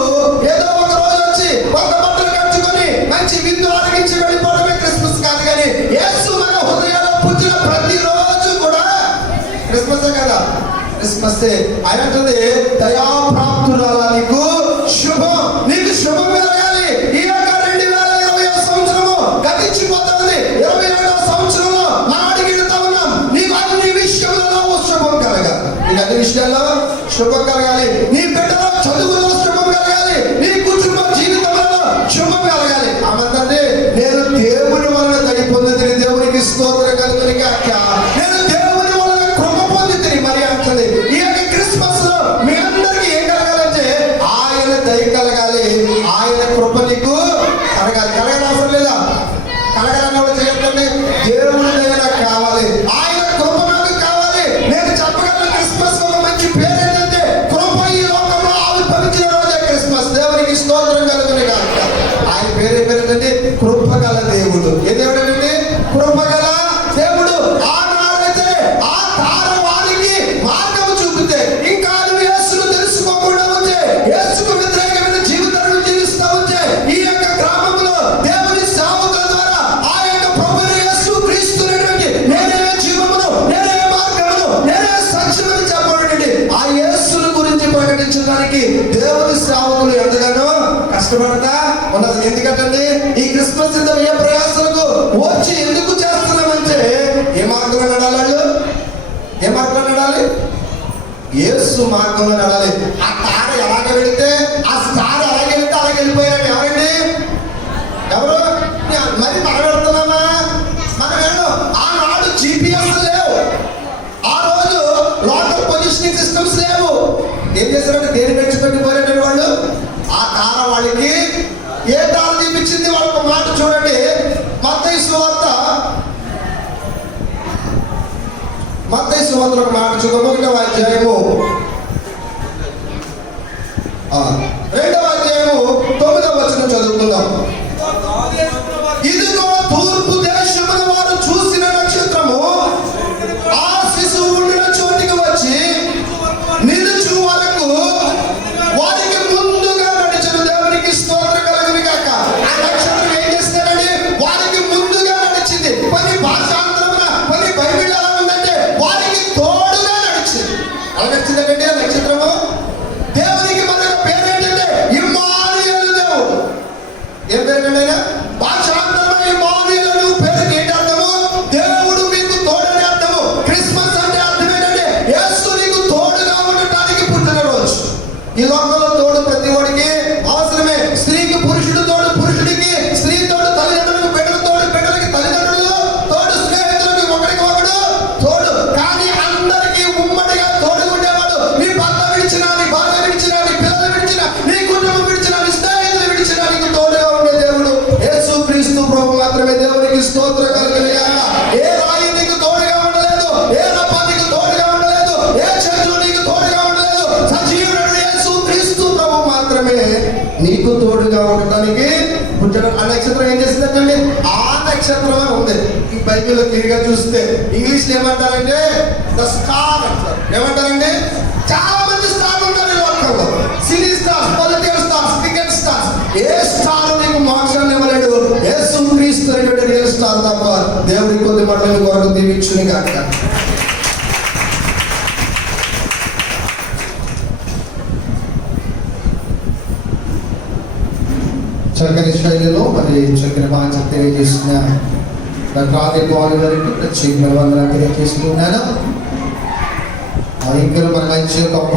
ఏదో ఒక రోజు వచ్చి ఒక బట్టలు కట్టుకొని మంచి విందు ఆరగించి వెళ్ళిపోవడమే క్రిస్మస్ కాదు. కానీ యేసు మన హృదయాల్లో పుట్టిన ప్రతి రోజు కూడా క్రిస్మస్ కదా. క్రిస్మస్ ఆయన అంటుంది దయాప్రాప్తురాలా నీకు శుభం, నీకు శుభం కలగాలి. ఈ యొక్క 2020వ సంవత్సరము గతించిపోతుంది. 21వ సంవత్సరంలో మనం అడిగిడుతా ఉన్నాం. నీకు అన్ని విషయాలలో శుభం కలగాలి. నీకు అన్ని విషయాల్లో శుభం కలగాలి. నీ బిడ్డలో చదువులో శుభం కలగాలి. నీ కుటుంబ జీవితంలో శుభం కలగాలి. ఆమంటే నేను దేవుని వలన దయ పొందిన దేవునికి స్తోత్రం కలుగును గాక. నేను దేవుని వలన కృప పొందితిని మరి అంటుంది. ఈ యొక్క క్రిస్మస్ లో మీ అందరికీ ఏం కలగాలంటే ఆయన దయ కలగాలి, ఆయన కృప నీకు కలగాలి. కలగని అవసరం లేదా? కలగాలన్నప్పుడు చేయకండి. దేవుని దయ నాకు కావాలి, ఆయన కృప నాకు కావాలి. నేను చెప్పగలను క్రిస్మస్ ఒక మంచి పేరు ఏంటంటే కృప ఈ లోకంలో యేసు మార్గంలో నడాలి. ఆ తార ఎలాగ వెళితే ఆ స్టార్ అలాగే వెళితే అలాగే వెళ్ళిపోయాడు. ఎవరండి? ఎవరు? మరి మనం వెళ్తున్నామా? మనం వెళ్ళం. ఆనాడు GPS లేవు, ఆ రోజు లోకల్ పొజిషనింగ్ సిస్టమ్స్ లేవు. ఏం చేశారంటే దేని పెంచిపెట్టిపోయారండి వాళ్ళు. ఆ తార వాళ్ళకి ఏ తార చూపించింది? వాళ్ళకు మాట చూడండి. మత్తయి సువార్త ఒక మాట చూద్దాం. 1వ అధ్యాయము 2వ అధ్యాయము 9వ వచనం చదువుకుందాం. ఇదిగో తూర్పు దేశమున వారు చూసిన నక్షత్రము ఆ శిశువు ఉండిన చోటికి వచ్చి నిలుచు వరకు వారికి ముందుగా నడిచిన. దేవునికి స్తోత్రం కలుగును గాక. ఆ నక్షత్రం ఏం చేస్తారండి? వారికి ముందుగా నడిచింది. కొన్ని భాషాంతరమున కొన్ని బైబిల్ ఎలా ఉందంటే వారికి తోడుగా నడిచింది. అలా నడిచిందంటే నక్షత్రము. దేవునికి మరొక పేరు ఏంటంటే ఇమ్మానుయేలు దేవుడు. ఏం పేరు అండి? భాషాంతరమున ఇమ్మానుయేలు అనే పేరుకి ఏంటి అర్థము? దేవుడు మీకు తోడని అర్థము. క్రిస్మస్ అంటే అర్థం ఏంటంటే యేసు నీకు తోడుగా ఉండటానికి పుట్టిన రోజు. ఈ లోకంలో తోడు ప్రతి వాడికి అవసరమే. స్త్రీకి పురుషుడు తోడు, పురుషుడికి స్త్రీ తోడు, తల్లిదండ్రులకు బిడ్డల తోడు, బిడ్డలకి తల్లిదండ్రులు తోడు, స్నేహితులకి ఒకరికి ఒకడు తోడు. కానీ అందరికీ ఉమ్మడిగా తోడు ఉండేవాడు. నీ భర్త విడిచినా, నీ భార్య విడిచినా, నీ పిల్లలు విడిచినా, నీ కుటుంబం విడిచినా, నీ స్నేహితులు విడిచినా నీకు తోడుగా ఉండే దేవుడు యేసు క్రీస్తు ప్రభు మాత్రమే. దేవునికి స్తోత్రం కలుగును గాక. ఏ రాయి నీకు తోడుగా ఉండలేదు, ఏ రప్ప నీకు తోడుగా ఉండలేదు, ఏ చెట్లు నీకు తోడుగా ఉండలేదు. సజీవుడు యేసు క్రీస్తు ప్రభు మాత్రమే నీకు తోడుగా ఉండటానికి పుట్టాడు. ఆ నక్షత్రం ఏం చేసిందంటే ఆ నక్షత్రం అని ఉంది. ఈ బైబిల్లో క్లియర్గా చూస్తే ఇంగ్లీష్ లో ఏమంటారంటే ద స్టార్ అంటారు. ఏమంటారండి? చాలా మంది స్టార్లు ఉన్నారు ఈ లోకంలో. Cine stars, political stars, cricket stars. ఏ స్టార్ నీకు మోక్షాన్ని ఇవ్వలేడు. యేసు క్రీస్తు అనేటువంటి రియల్ స్టార్ తప్ప. దేవుడి కొద్ది మండలి కొరకు దీవించుని కాక. చక్కని శైలిలో మరి చక్కని బాధ్యత తెలియజేసిన డాక్టర్ ఆది పౌల్ గారికి ప్రత్యేక వందనాలు తెలియజేస్తున్నాను. ఇంకా మన మంచి గొప్ప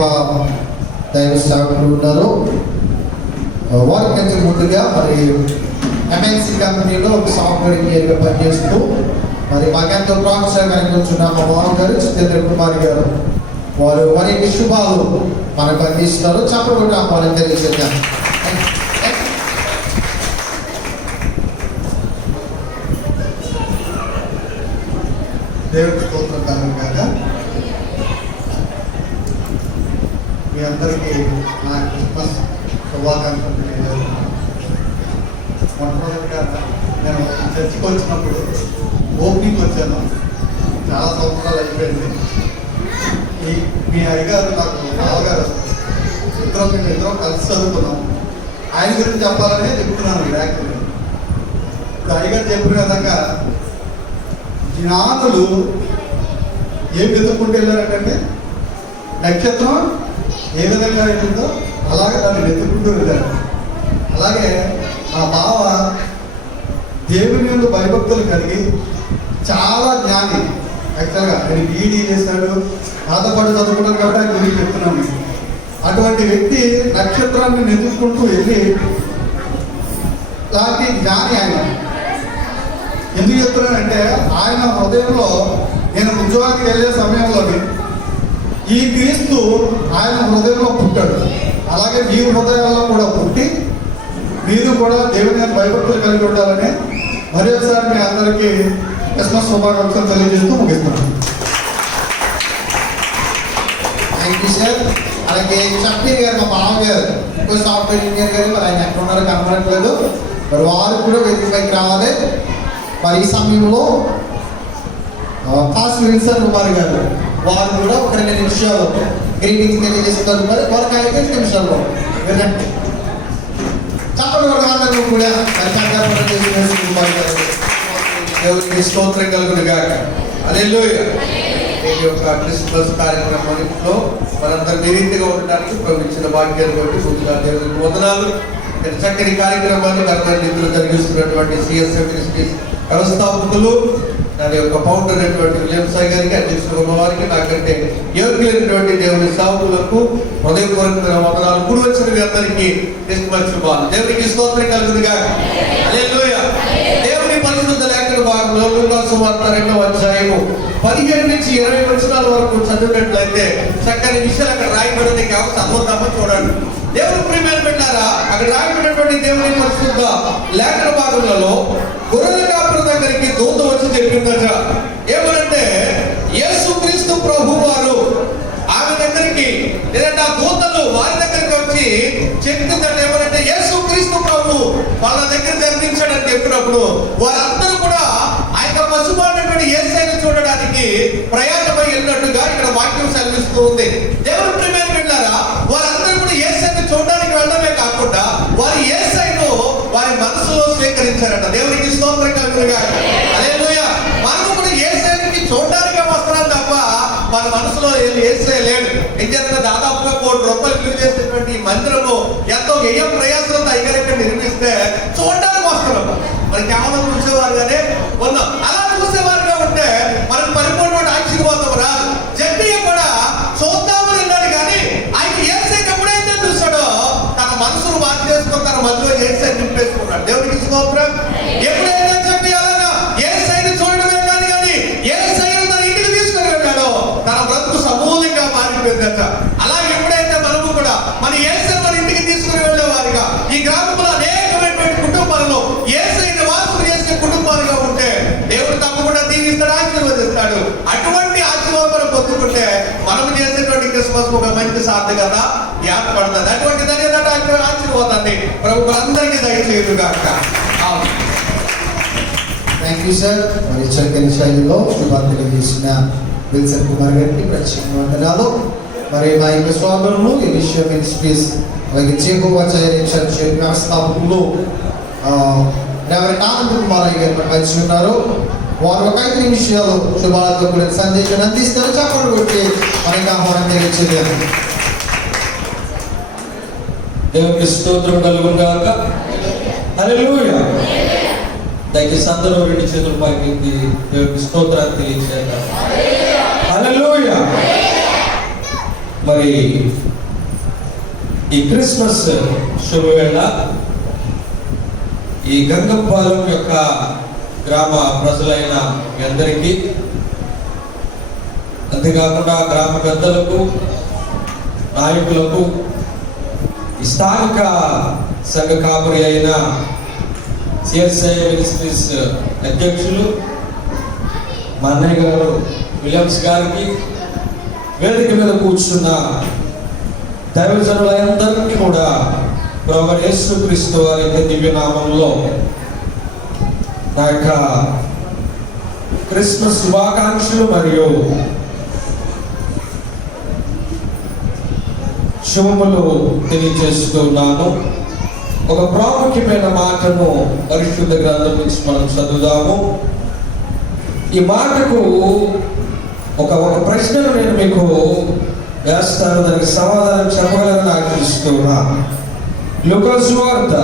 దైవ సేవకులు ఉన్నారు. వారికంటే ముందుగా మరి MNC కంపెనీలో ఒక సాఫ్ట్వేర్ ఇంజనీర్గా పనిచేస్తూ మరి మాకెంతో ప్రోత్సాహం కలిగించున్న మా మోహన్ గారు, జితేంద్ర కుమార్ గారు, వారు మరిన్ని శుభాలు మనకు అందిస్తున్నారు. చెప్పకుండా వారికి తెలియజేద్దాం. దేవుడి స్తోత్రం కలుగును గాక. మీ అందరికీ నా క్రిస్మస్ శుభాకాంక్షలు తెలియజేస్తున్నాను. మొట్టమొదటిగా నేను చర్చికి వచ్చినప్పుడు ఓపెనింగ్ వచ్చాను. చాలా సంవత్సరాలు అయిపోయింది. మీ అయ్యగారు నాకు బావగారు ఇద్దరం కలిసి చదువుకున్నాం. ఆయన గురించి చెప్పాలనే చెప్తున్నాను. యాక్చువల్లీ ఇప్పుడు అయ్యగారు చెప్పిన విధంగా జ్ఞానులు ఏం వెతుక్కుంటూ వెళ్ళారంటే నక్షత్రం ఏ విధంగా వెళ్ళిందో అలాగే దాన్ని వెతుక్కుంటూ వెళ్ళారు. అలాగే మా బావ దేవుని మీద భయభక్తులు కలిగి చాలా జ్ఞాని. యాక్చువల్గా ఆయన బీఈడీ చేశాడు. నాతో పాటు చదువుకున్నాను కాబట్టి ఆయన గురించి చెప్తున్నాను. అటువంటి వ్యక్తి నక్షత్రాన్ని వెతుక్కుంటూ వెళ్ళి లాంటి జ్ఞాని ఆయన. ఎందుకు చెప్తున్నానంటే ఆయన హృదయంలో నేను ఉద్యోగానికి వెళ్ళే సమయంలోని ఈ క్రీస్తు ఆయన హృదయంలో పుట్టాడు. అలాగే మీ హృదయాల్లో కూడా పుట్టి మీరు కూడా దేవుని భయభక్తులు కలిగి ఉండాలని మరొకసారి మీ అందరికీ క్రిస్మస్ శుభాకాంక్షలు తెలియజేస్తూ ముగిస్తున్నాను. Thank you sir. అలాగే షబ్బీర్ గారు, మా బావ గారు, ఇంకో సాఫ్ట్వేర్ ఇంజనీర్ గారు, మరి ఆయన ఎక్కడ ఉన్నారో కనబడట్లేదు. మరి వారు కూడా వేదిక పైకి రావాలి. మరి ఈ సమయంలో కాసు విల్సన్ కుమార్ గారు, వారు కూడా ఒక 2 నిమిషాలు గ్రీటింగ్స్ తెలియజేస్తున్నారు. మరి వారికి 5 నిమిషాల్లో వినండి. తప్పని అందరూ కూడా కుమార్ గారు దేవునికి స్తోత్రం కలుగును గాక. హల్లెలూయా. ఈ యొక్క క్రిస్మస్ కార్యక్రమంలో మనందరూ నిరీతిగా ఉండడానికి ప్రభుత్వ భాగ్యాన్ని బట్టి ముందుగా దేవునికి వందనాలు. చక్కని కార్యక్రమాన్ని కర్తవ్య నిధులు కలిగిస్తున్నటువంటి CSF వ్యవస్థాపకులు దాని యొక్క ఫౌండర్ అయినటువంటి విలియం సాయి గారికి, అధ్యక్షుడు ఉన్నవారికి, నాకంటే యోగ్యులైనటువంటి దేవుని సేవకులకు హృదయపూర్వకమైన వందనాలు. కూడి వచ్చిన మీ అందరికీ క్రిస్మస్ శుభాలు. దేవునికి స్తోత్రం కలుగునుగా. హల్లెలూయా. దేవుని పరిశుద్ధ లేఖన భాగంలో లూకా సువార్త 2వ అధ్యాయము 15 నుంచి 20 వచనాల వరకు చదివినట్లయితే చక్కని విషయాలు అక్కడ రాయబడి చదువుతామో చూడండి. దేవుని ప్రియమైన బిడ్డలారా, అక్కడ రాయబడినటువంటి దేవుని పరిశుద్ధ లేఖన భాగంలో గొర్రెల కాపరి దగ్గరికి దూత వచ్చి చెప్పిందట. ఏమనంటే యేసుక్రీస్తు ప్రభు వారు ఆమె దగ్గరికి, లేదంటే ఆ దూతలు వారి దగ్గరికి వచ్చి చెప్తుందట. ఏమనంటే యేసుక్రీస్తు ప్రభు వాళ్ళ దగ్గర జన్మించాడని చెప్పినప్పుడు వారందరూ కూడా ఆ యొక్క పశుపాడినటువంటి యేసయ్యను చూడడానికి ప్రయాణమై వెళ్ళినట్టుగా ఇక్కడ వాక్యం సెలవిస్తూ ఉంది. దేవుని ప్రియమైన బిడ్డలారా, వారందరూ కూడా యేసయ్యను చూడడానికి వెళ్ళడమే కాకుండా వారి యేసయ్యను వారి మనసులో స్వీకరించారట. దేవునికి స్తోత్రం కలుగునుగా. హల్లెలూయా. మనము కూడా యేసయ్యని చూడడానికి వస్తున్నాం తప్ప మన మనసులో యేసయ్య లేడు. నిజంగా దాదాపుగా ₹1 విలువ చేసేటువంటి ఈ మందిరము ఎంతో వ్యయ ప్రయాసంతో అయ్యారంటే నిర్మిస్తే చూడడానికి వస్తున్నాం. మరి కేవలం చూసేవారుగానే ఉన్నాం. అలా చూసేవారుగా ఉంటే మనకు పరిపూర్ణమైన ఆశీర్వాదం రాదు. జడ్డీ కూడా చూద్దామని అన్నాడు, కానీ ఆయన యేసయ్యని ఎప్పుడైతే చూస్తాడో తన మనసును మార్పు చేసుకొని తన మధ్యలో యేసయ్యని నింపేసుకున్నాడు. దేవునికి స్తోత్రం. ఎప్పుడైతే చెప్పి అలాగా యేసయ్యని చూడడమే కాదు, కానీ యేసయ్యను తన ఇంటికి తీసుకుని వెళ్ళాడో తన బ్రతుకు సమూలంగా మారిపోయిందట. అలా ఎప్పుడైతే మనము కూడా మన యేసయ్యను మన ఇంటికి తీసుకుని వెళ్ళేవారుగా ఈ గ్రామంలో అనేకమైనటువంటి కుటుంబాలలో యేసయ్యని వాసులు చేసే కుటుంబాలుగా ఉంటే దేవుడు తప్పకుండా దీవిస్తాడు, ఆశీర్వదిస్తాడు. అటువంటి ఆశీర్వాదం మనం పొందుకుంటే మనం చేసేటువంటి క్రిస్మస్ ఒక మంచి సార్థకత ఏర్పడుతుంది. అటువంటి ఆశీర్వాదాన్ని ప్రభు అందరికీ దయచేయుగాక. Thank you sir. మరి చక్కని శైలిలో శుభార్తలు చేసిన విల్సన్ కుమార్ గారికి ప్రత్యేక వందనాలు. మరి మా యొక్క సోదరులు ఎలిషియా మినిస్ట్రీస్ అలాగే జేహోవా జైరే చర్చ్ వ్యవస్థాపకులు రెవరెండ్ ఆనంద్ కుమార్ గారు వచ్చి ఉన్నారు. వారు ఒక 5 నిమిషాలు శుభాలతో కూడా సందేశాన్ని అందిస్తారు. చప్పట్లు కొట్టి మనకి ఆహ్వానం తెలియచేయాలి. దేవునికి స్తోత్రం కలుగునుగాక. హల్లెలూయా. దయచేసి అందరూ 2 చేతుల పైకి దేవునికి స్తోత్రాన్ని తెలియజేద్దాం. హల్లెలూయా. మరి ఈ క్రిస్మస్ శుభవేళ ఈ గంగంపాలెం యొక్క గ్రామ ప్రజలైన మీ అందరికీ, అంతేకాకుండా గ్రామ పెద్దలకు, నాయకులకు, ఈ స్థానిక సంఘ కాపురి అయిన సిఎస్ఐ మినిస్ట్రీస్ అధ్యక్షులు మా అన్నయ్య గారు విలియమ్స్ గారికి, వేదిక మీద కూర్చున్న దైవజనులందరికీ కూడా ప్రభువైన యేసుక్రీస్తు వారి యొక్క దివ్య నామంలో నా యొక్క క్రిస్మస్ శుభాకాంక్షలు మరియు శుభములు తెలియజేస్తున్నాను. ఒక ప్రాముఖ్యమైన మాటను పరిశుద్ధ గ్రంథం నుంచి మనం చదువుదాము. ఈ మాటకు ఒక ప్రశ్నను నేను మీకు వేస్తాను, దానికి సమాధానం చెప్పగలని ఆశిస్తున్నా. లూకా సువార్త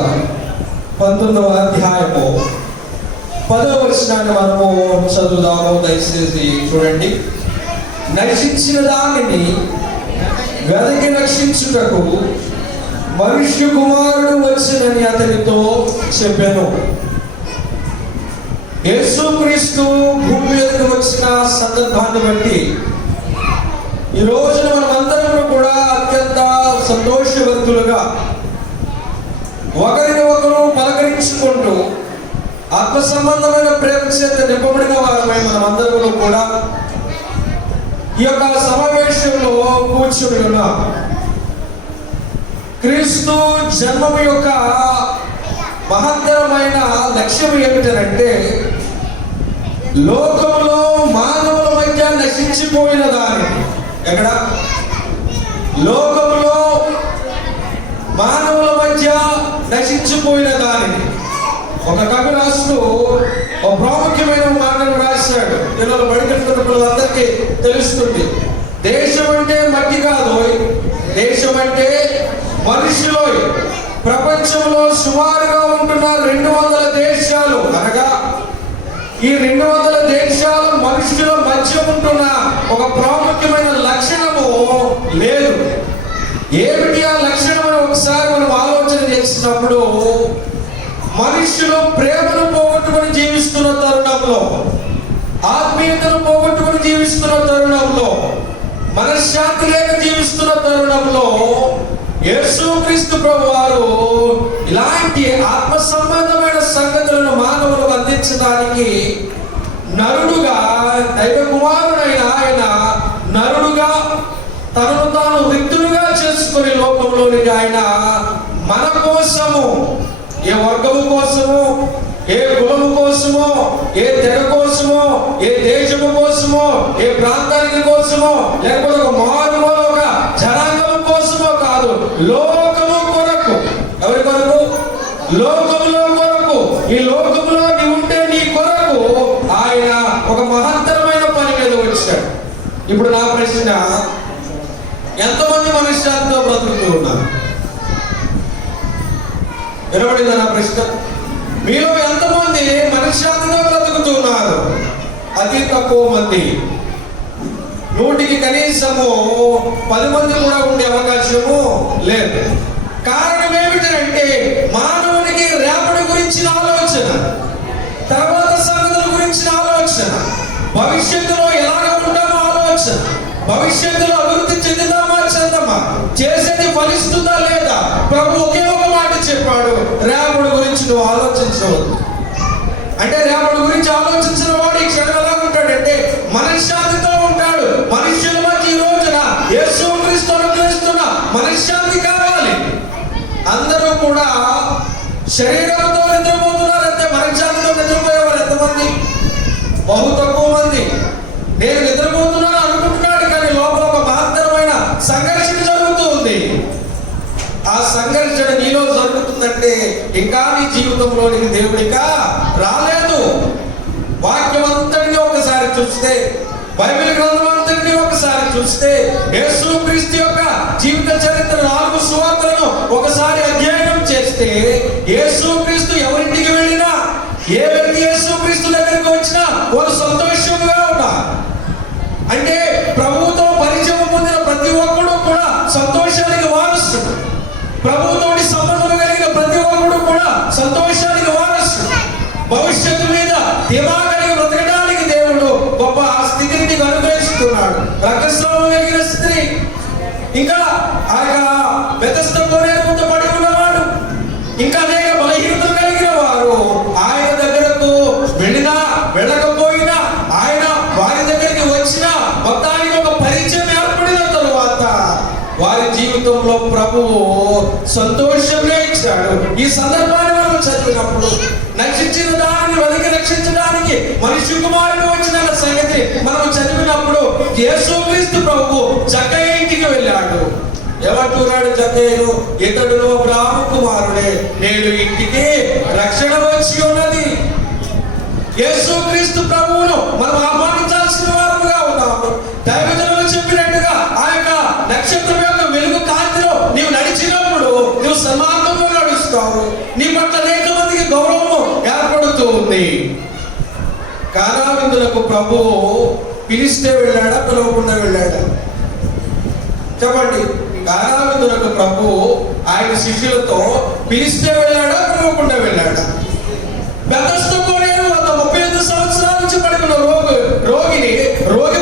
19వ అధ్యాయము 10వ వచనాన్ని మనము చదువుదాము. దయచేసి చూడండి. నశించిన దానిని వెదకి రక్షించుటకు మనుష్య కుమారుడు వచ్చినని అతనితో చెప్పాను. యేసుక్రీస్తు భూమి మీదకి వచ్చిన సందర్భాన్ని బట్టి ఈ రోజున మనమందరం కూడా అత్యంత సంతోషవంతులుగా ఒకరిని ఒకరు పలకరించుకుంటూ ఆత్మ సంబంధమైన ప్రేమ చేత నింపబడిన వారమై మనమందరూ కూడా ఈ యొక్క సమావేశంలో కూర్చుని ఉన్నాం. క్రీస్తు జన్మం యొక్క మహత్తరమైన లక్ష్యం ఏమిటంటే లోకంలో మానవుల మధ్య నశించిపోయిన దాని, ఎక్కడ లోకంలో మానవుల మధ్య నశించిపోయిన దానిని ఒక కవి రాస్తూ ఒక ప్రాముఖ్యమైన మాటను రాశాడు. పిల్లలు బడికెళ్తున్న పిల్లలందరికీ తెలుస్తుంది. దేశం అంటే మట్టి కాదు, దేశం అంటే మనుషులు. ప్రపంచంలో సుమారుగా ఉంటున్న 200 దేశాలు, అనగా ఈ 200 దేశాల మనుషుల మధ్య ఉంటున్న ఒక ప్రాముఖ్యమైన లక్షణము లేదు. ఏమిటి ఆ లక్షణం అని ఒకసారి మనం ఆలోచన చేసినప్పుడు, మనుషులు ప్రేమను పోగొట్టుకొని జీవిస్తున్న తరుణంలో, ఆత్మీయతను పోగొట్టుకొని జీవిస్తున్న తరుణంలో, మనశ్శాంతి లేక జీవిస్తున్న తరుణంలో యేసుక్రీస్తు ప్రభువారు ఇలాంటి ఆత్మ సంబంధమైన సంగతులను మానవులకు అందించడానికి నరుడుగా, దైవ కుమారుడైన ఆయన నరుడుగా తనను తాను రిక్తులుగా చేసుకుని లోకంలోనికి ఆయన మన కోసము, ఏ వర్గము కోసమో, ఏ కులము కోసమో, ఏ తెగ కోసమో, ఏ దేశము కోసమో, ఏ ప్రాంతానికి కోసమో, లేకపోతే ఒక మారుమూల ఒక జనాంగము కోసమో కాదు, లోకము కొరకు. ఎవరి కొరకు? లోకములో కొరకు. ఈ లోకములో నీ ఉంటే నీ కొరకు ఆయన ఒక మహత్తరమైన పని మీద వచ్చాడు. ఇప్పుడు నా ప్రశ్న, ఎంతమంది మనశ్శాంతితో బ్రతుకుతూ ఉన్నారు? వినబడిందా నా ప్రశ్న? మీలో ఎంతమంది మనశ్శాంతితో బ్రతుకుతున్నారు? అతి తక్కువ మంది. 100కి కనీసము 10 మంది కూడా ఉండే అవకాశము లేదు. కారణం ఏమిటంటే మానవునికి రేపటి గురించిన ఆలోచన, తర్వాత సంగతుల గురించిన ఆలోచన, భవిష్యత్తులో ఎలాగ ఉంటామో ఆలోచన, భవిష్యత్తులో అభివృద్ధి చెందుతామా చెందమా, చేసేది ఫలిస్తుందా లేదా. ప్రభు ఒకే ఒక మాట చెప్పాడు, రేపటి గురించి నువ్వు ఆలోచించవద్దు. అంటే రేపటి గురించి ఆలోచించిన వాడు ఈ క్షణం ఎలా ఉంటాడంటే మనశ్శాంతితో ఉంటాడు. మనుష్యుల మధ్య ఈ రోజున యేసుక్రీస్తు అనుగ్రహిస్తున్న మనశ్శాంతి కావాలి. అందరూ కూడా శరీరంతో నిద్రపోతున్నారు, అంతే. మనశ్శాంతితో నిద్రపోయేవారు ఎంతమంది? బహు తక్కువ మంది. నేను నిద్రపోతున్నాను అనుకుంటున్నాడు, కానీ లోపల ఒక మహత్తరమైన సంఘర్షణ జరుగుతూ ఉంది. ఆ సంఘర్షణ నీలో జరుగుతుందంటే ఇంకా నీ జీవితంలోనికి దేవుడిగా రాలేదు. వాక్యం అంతటిని ఒకసారి చూస్తే, బైబిల్ గ్రంథం అంతటిని ఒకసారి చూస్తే, యేసుక్రీస్తు యొక్క జీవిత చరిత్ర 4 సువార్తలను ఒకసారి అధ్యయనం చేస్తే, యేసుక్రీస్తు ఎవరింటికి వెళ్ళినా, ఏ వ్యక్తి యేసుక్రీస్తు దగ్గరికి వచ్చినా వారు సంతోషంగా ఉన్నారు. అంటే ప్రభువుతో పరిచయం పొందిన ప్రతి ఒక్కడు కూడా సంతోషానికి వారసుడు. ప్రభువుతోటి సంబంధం కలిగిన ప్రతి ఒక్కడు కూడా సంతోషానికి వారసుడు. భవిష్యత్తు మీద ధీమా కలిగి బ్రతకడానికి దేవుడు గొప్ప స్థితిని నీకు అనుగ్రహిస్తున్నాడు. రక్తస్రావం కలిగిన స్త్రీ, ఇంకా ఆ యొక్క బెతెస్దా కోనేరు ముందు పడి ఉన్నవాడు, ఇంకా అనేక బలహీనతలు కలిగిన వారు ఆయన దగ్గరకు వెళ్ళినా వెళ్ళకపోయినా, ఆయన వారి దగ్గరికి వచ్చినా మొత్తానికి ఒక పరిచయం ఏర్పడిన తరువాత వారి జీవితంలో ప్రభువు సంతోషంగా ఇచ్చాడు. ఈ సందర్భాన్ని మనం చదివినప్పుడు నశించిన దానిని వెనక్కి రక్షించడానికి మనిషి కుమారుడు వచ్చిన సంగతి మనం చదివినప్పుడు యేసుక్రీస్తు ప్రభువు జక్కయ్య ఇంటికి వెళ్ళాడు. ఏమంటున్నాడు జక్కయ్యను? ఇతడును అబ్రాహాము కుమారుడే, నేడు ఇంటికి రక్షణ వచ్చి ఉన్నది. యేసుక్రీస్తు ప్రభువును మనం ఆహ్వానించాల్సిన వారుగా ఉన్నాము. దైవజనులు చెప్పినట్టుగా ఆ యొక్క నక్షత్రం యొక్క వెలుగు కాంతిలో నీవు నడిచినప్పుడు నువ్వు సన్మార్గంలో నడుస్తావు. నీ పట్ల అనేక మందికి గౌరవము ఏర్పడుతూ ఉంది. కానా విందులకు ప్రభువు పిలిస్తే వెళ్ళాడా, పిలవకుండా వెళ్ళాడా? చెప్పండి. కానా విందులకు ప్రభువు ఆయన శిష్యులతో పిలిస్తే వెళ్ళాడా, పిలవకుండా వెళ్ళాడా? బెతెస్దా కోనేరు వద్ద 35 సంవత్సరాల నుంచి పడుకున్న రోగి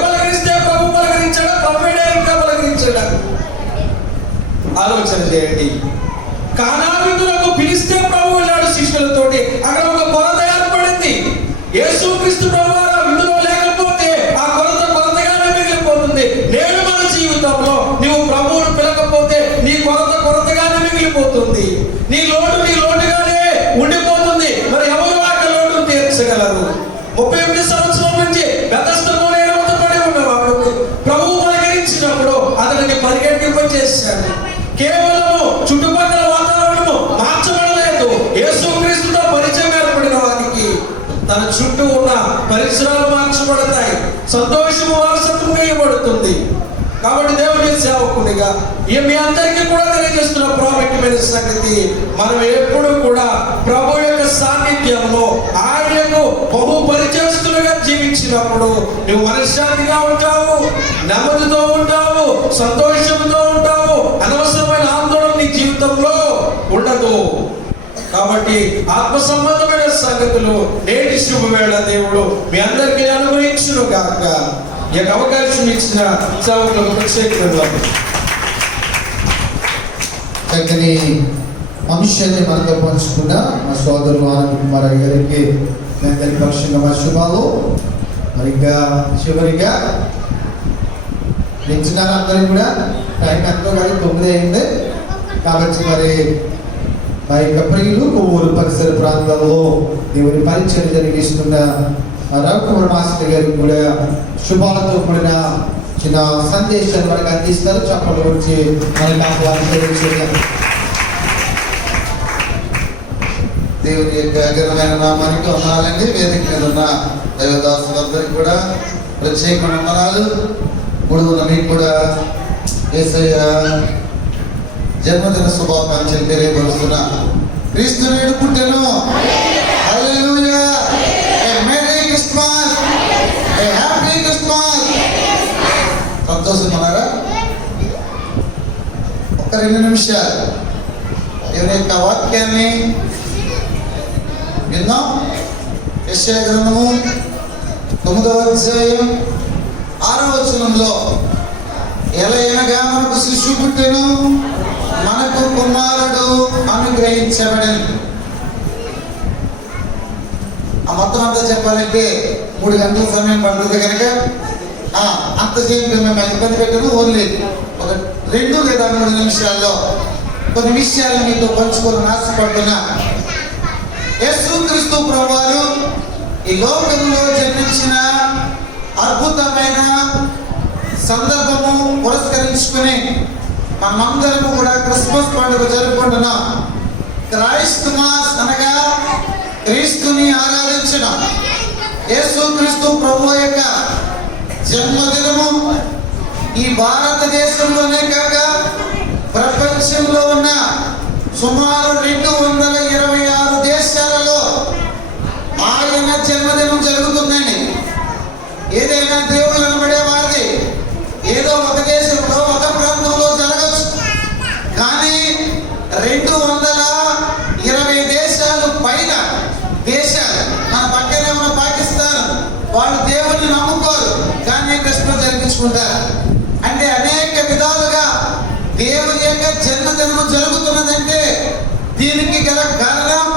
పలకరిస్తే ప్రభు పలకరించాడా, ప్రభు డైరెక్ట్గా పలకరించాడా? ఆలోచన చేయండి. కానా విందులకు పిలిస్తే ప్రభు వెళ్ళాడు శిష్యులతోటి. అక్కడ ఒక కొరత ఏర్పడింది. యేసుక్రీస్తు ప్రభు విందులో లేకపోతే ఆ కొరతగానే మిగిలిపోతుంది. నేను మన జీవితంలో నువ్వు ప్రభువును పిలకపోతే నీ కొరతగానే మిగిలిపోతుంది. నీ లోటుగానే ఉండిపోతుంది. మరి ఎవరు ఆ లోటును తీర్చగలరు? 38 సంవత్సరాల నుంచి బెతెస్దా కోనేరు వద్ద పడి ఉన్నవాడు ప్రభువు పలకరించినప్పుడు అతనిని పరిగెట్టింపచేశాడు. కేవలము చుట్టుపక్కల వాతావరణము మార్చబడలేదు. యేసుక్రీస్తుతో పరిచయం ఏర్పడిన వారికి తన చుట్టూ ఉన్న పరిసరాలు మార్చబడతాయి. సంతోషము వారసత్వం వేయబడుతుంది. కాబట్టి దేవుని సేవకుడిగా మీ అందరికీ కూడా తెలియజేస్తున్న ప్రాముఖ్యమైన సంగతి, మనం ఎప్పుడు కూడా ప్రభు యొక్క సాన్నిధ్యంలో ఆయనకు బహు పరిచయస్తులుగా జీవించినప్పుడు నువ్వు మనశ్శాంతిగా ఉంటావు, నెమ్మదితో ఉంటావు, సంతోషంతో ఉంటావు. అనవసరమైన ఆందోళన నీ జీవితంలో ఉండదు. కాబట్టి ఆత్మ సంబంధమైన సంగతులు నేటి శుభవేళ దేవుడు మీ అందరికీ అనుగ్రహించును గాక. ఈ యొక్క అవకాశం ఇచ్చిన సేవకులకు ప్రత్యేకంగా చక్కని అంశాన్ని మనతో పంచుకున్న మా సోదరులు ఆనంద్ కుమార్ గారికి అందరి పక్షంగా మా శుభాలు. మరి ఇంకా చివరిగా పెంచినారు అందరికి కూడా. టైం ఎంతో కానీ 9 అయింది కాబట్టి మరి మా యొక్క ప్రియులు కొవ్వూరు పరిసర ప్రాంతాల్లో దేవుని పరిచయం జరిగిస్తున్న రవికుమార్ మాస్టర్ గారికి కూడా శుభాలతో కూడిన చిన్న సందేశాన్ని మనకు అందిస్తారు. చప్పల గురించి మనకు ఆహ్వానించారు. దేవుని యొక్క ఘనమైన నామానికి వందనాలండి. వేదిక మీద ఉన్న దైవదాసులందరికీ కూడా ప్రత్యేకమైన వందనాలు. ఇప్పుడు మీకు కూడా యేసయ్య జన్మదిన శుభాకాంక్షలు తెలియపరుస్తున్నా. క్రీస్తు నేడు పుట్టెను. Hallelujah. Merry Christmas, happy Christmas. సంతోషమన్నారా? ఒక 2 నిమిషాలు దేవుని యొక్క వాక్యాన్ని విన్నాం. యెషయా గ్రంథము 9వ అధ్యాయం 6వ వచనంలో ఎలయనగా మనకు శిశువు పుట్టెను, మనకు కుమారుడు అనుగ్రహించబడెను. ఆ మొత్తం అంతా చెప్పాలంటే 3 గంటల సమయం పడుతుంది కనుక అంతసేపు మేము ఇబ్బంది పెట్టాను. ఓన్లీ ఒక 2 లేదా 3 నిమిషాల్లో కొన్ని విషయాలు మీతో పంచుకొని ఆశపడుతున్నా. యేసుక్రీస్తు ప్రభువారు ఈ లోకంలో జన్మించిన అద్భుతమైన సందర్భము పురస్కరించుకుని మనమందరము కూడా క్రిస్మస్ పండుగ జరుపుకుంటున్నాం. క్రైస్తమాస్ అనగా క్రీస్తుని ఆరాధించడం. యేసుక్రీస్తు ప్రభువు యొక్క జన్మదినము ఈ భారతదేశంలోనే కాక ప్రపంచంలో ఉన్న సుమారు 226 దేశాలలో ఆయన జన్మదినం జరుగుతుందండి. ఏదైనా దేవుళ్ళు అనబడేవాది ఏదో ఒక దేశంలో ఒక ప్రాంతంలో జరగచ్చు, కానీ 220 దేశాలు పైన దేశాలు, మన పక్కనే ఉన్న పాకిస్తాన్, వాళ్ళు దేవుడిని నమ్ముకోరు కానీ క్రిస్మస్ జరిపించుకుంటారు. అంటే అనేక విధాలుగా దేవుని యొక్క జన్మదినం జరుగుతున్నదంటే దీనికి గల కారణం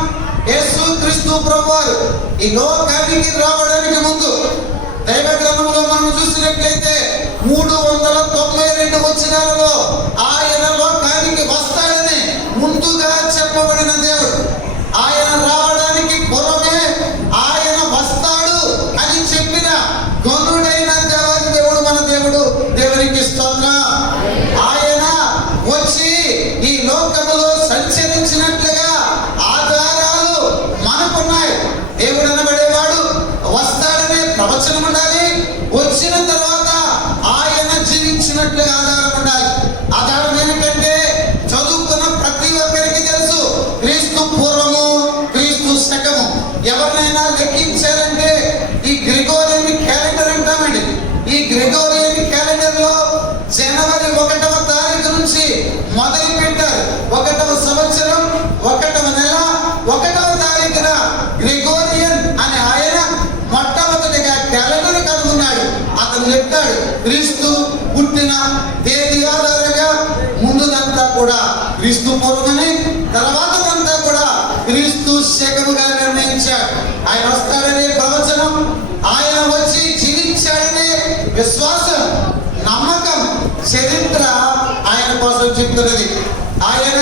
యేసుక్రీస్తు ప్రభువారు ఈ లోకానికి రావడానికి ముందు దైవ గ్రంథంలో మనం చూసినట్లయితే 392 వచనాలలో ఆయన లోకానికి వస్తాడని ముందుగా చెప్పబడిన దేవుడు. ఆయన రావడానికి పూర్వమే ఆయన వస్తాడు అని చెప్పిన గనుడైన దేవాది దేవుడు మన దేవుడు. దేవునికి స్తోత్రం. ఆయన వచ్చి ఈ లోకములో సంచరించినట్లుగా ఆధారాలు మనకున్నాయి. దేవుడు అనబడేవాడు వస్తాడనే ప్రవచనం ఉండాలి. వచ్చిన తర్వాత ఆయన జీవించినట్లుగా ఆధారం ఉండాలి. ఆధారం ఏమిటంటే చదువుకున్న ప్రతి ఒక్కరికి తెలుసు క్రీస్తు పూర్వము, క్రీస్తు శకము. ఎవరినైనా లెక్కించారంటే ఈ గ్రెగోరియన్ క్యాలెండర్ అంటామండి. ఈ గ్రెగోరియన్ క్యాలెండర్ లో జనవరి 1వ తారీఖు నుంచి మొదలు పెట్టారు. 1వ సంవత్సరం 1వ నెల 1వ తారీఖున గ్రెగోరియన్ అనే ఆయన మొట్టమొదటిగా క్యాలెండర్ కనుగొన్నాడు. అతను చెప్తాడు క్రీస్తు పుట్టిన తేదీ ఆధారంగా ముందుదంతా కూడా క్రీస్తు పూర్వమని, తర్వాతదంతా కూడా క్రీస్తు శకముగా నిర్ణయించాడు. ఆయన వస్తాడనే ప్రవచనం, ఆయన వచ్చి జీవించాడనే విశ్వాసం, నమ్మకం, చరిత్ర ఆయన కోసం చెప్తున్నది. ఆయన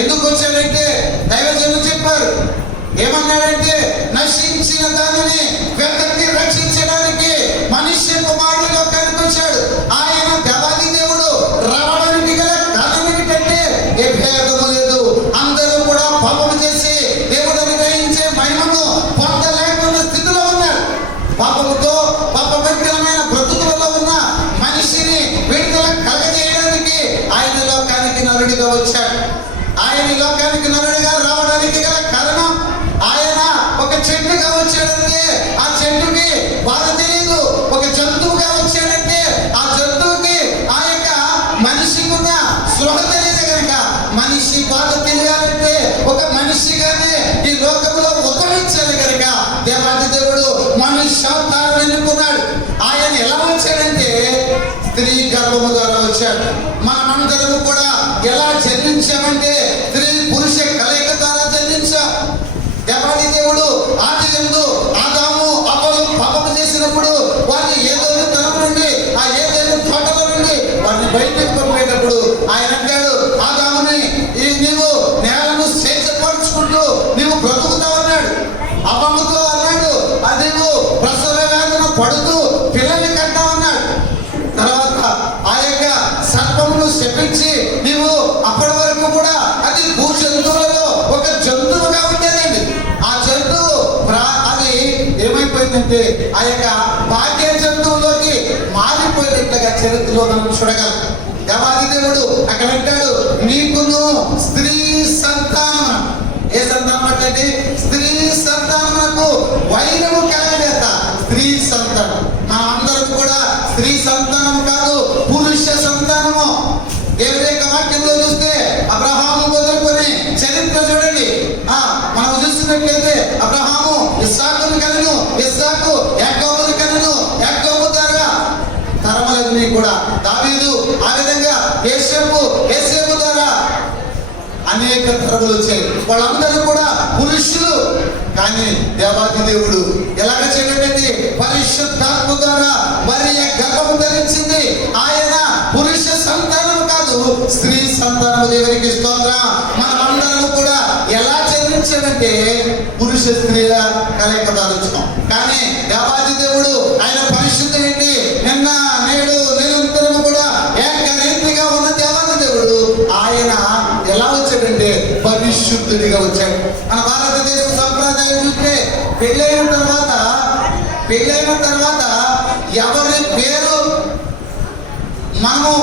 ఎందుకు వచ్చాడంటే దైవజనులు చెప్పారు. ఏమన్నాడంటే నశించిన దానిని వెతకి రక్షించడానికి మనుష్య కుమారుడు లోకానికి వచ్చాడు. ఆయన దేవాది దేవుడు రావడానికి గల కారణం ఏమిటంటే ఏ భేదము లేదు. అందరూ కూడా పాపము చేసి దేవుడిని గ్రహించే మహిమను పొందలేకున్న స్థితిలో ఉన్నారు. పాపముతో పాపభరితమైన బ్రతుకులలో ఉన్న మనిషిని విడుదల నరుడిగా వచ్చాడు. ఆయన ఈ లోకానికి నరుడిగా రావడానికి గల కారణం, ఆయన ఒక చెట్టుగా వచ్చాడంటే ఆ చెట్టుకి బాధ తెలియదు, ఒక జంతువుగా వచ్చాడంటే ఆ జంతువుకి ఆ యొక్క మనిషికి ఉన్న స్పృహ తెలియదు కనుక మనిషి బాధ తెలియాలంటే ఒక మనిషిగానే ఈ లోకంలో ఉద్భవించాలి కనుక దేవాది దేవుడు మనుష్య అవతారం ఎన్నుకున్నాడు. ఆయన ఎలా వచ్చాడంటే స్త్రీ గర్భము ద్వారా వచ్చాడు. మనమందరము కూడా ఎలా జన్మించామంటే స్త్రీ పురుష కలయిక ద్వారా జన్మించాం. దేవాది దేవుడు ఆదియందు ఆదాము అవ్వలు పాపము చేసినప్పుడు వారిని ఏదైనా తరం నుండి ఆ ఏదైనా తోటల నుండి వారిని బయటకు పంపేటప్పుడు ఆయన అంటాడు, ఆదాముని నీవు నేలను స్వేచ్ఛపరుచుకుంటూ నీవు బ్రతుకుతావన్నాడు. అవ్వముతో అన్నాడు, అది నువ్వు ప్రసవ వేదన పడుతూ పిల్లల్ని కంటావన్నాడు. తర్వాత ఆ యొక్క సర్పమును శపించి నీవు అప్పటి వరకు కూడా అది భూ జంతువులలో ఒక జంతువుగా ఉండేదండి. ఆ జంతువు అది ఏమైపోయిందంటే ఆ యొక్క భాగ్య జంతువులోకి మారిపోయినట్లుగా చరిత్రలో మనం చూడగలం. దేవాది దేవుడు అక్కడ అంటాడు, నీకును స్త్రీ సంతానం. ఏ సంతానం అంటే స్త్రీ సంతానమునకు వైరము కలగలేత స్త్రీ సంతానం. మన అందరం కూడా స్త్రీ సంతానం కాదు, పురుష సంతానము. దేవుని యొక్క వాక్యంలో చూస్తే అబ్రహాము మొదలుకొని చరిత్ర చూడండి. మనం చూసినట్లయితే అబ్రహాము ఇస్సాకును కనెను, ఇస్సాకు యాకోబును కనెను, యాకోబు ద్వారా తరములన్నీ కూడా దావీదు, ఆ విధంగా యేసేపు ద్వారా అనేక తరములు వచ్చాయి. వాళ్ళందరూ కూడా పురుషులు. కానీ దేవాది దేవుడు ఎలాగ చేయడండి, పరిశుద్ధాత్మ ద్వారా మరి గర్భము ధరించింది. ఆయన పురుష సంతానం కాదు, స్త్రీ సంతానము. దేవునికి స్తోత్రం. మనమందరము కూడా ఎలా జన్మించాడంటే పురుష స్త్రీల కలయిక దాల్చున్నాం. కానీ దేవాది దేవుడు ఆయన పరిశుద్ధుడేంటి, నిన్న నేడు నిరంతరము కూడా ఏకరీతిగా ఉన్న దేవాది దేవుడు ఆయన ఎలా వచ్చాడంటే పరిశుద్ధుడిగా వచ్చాడు. మన భారతదేశ సంప్రదాయం చూస్తే పెళ్ళైన తర్వాత ఎవరి పేరు మనము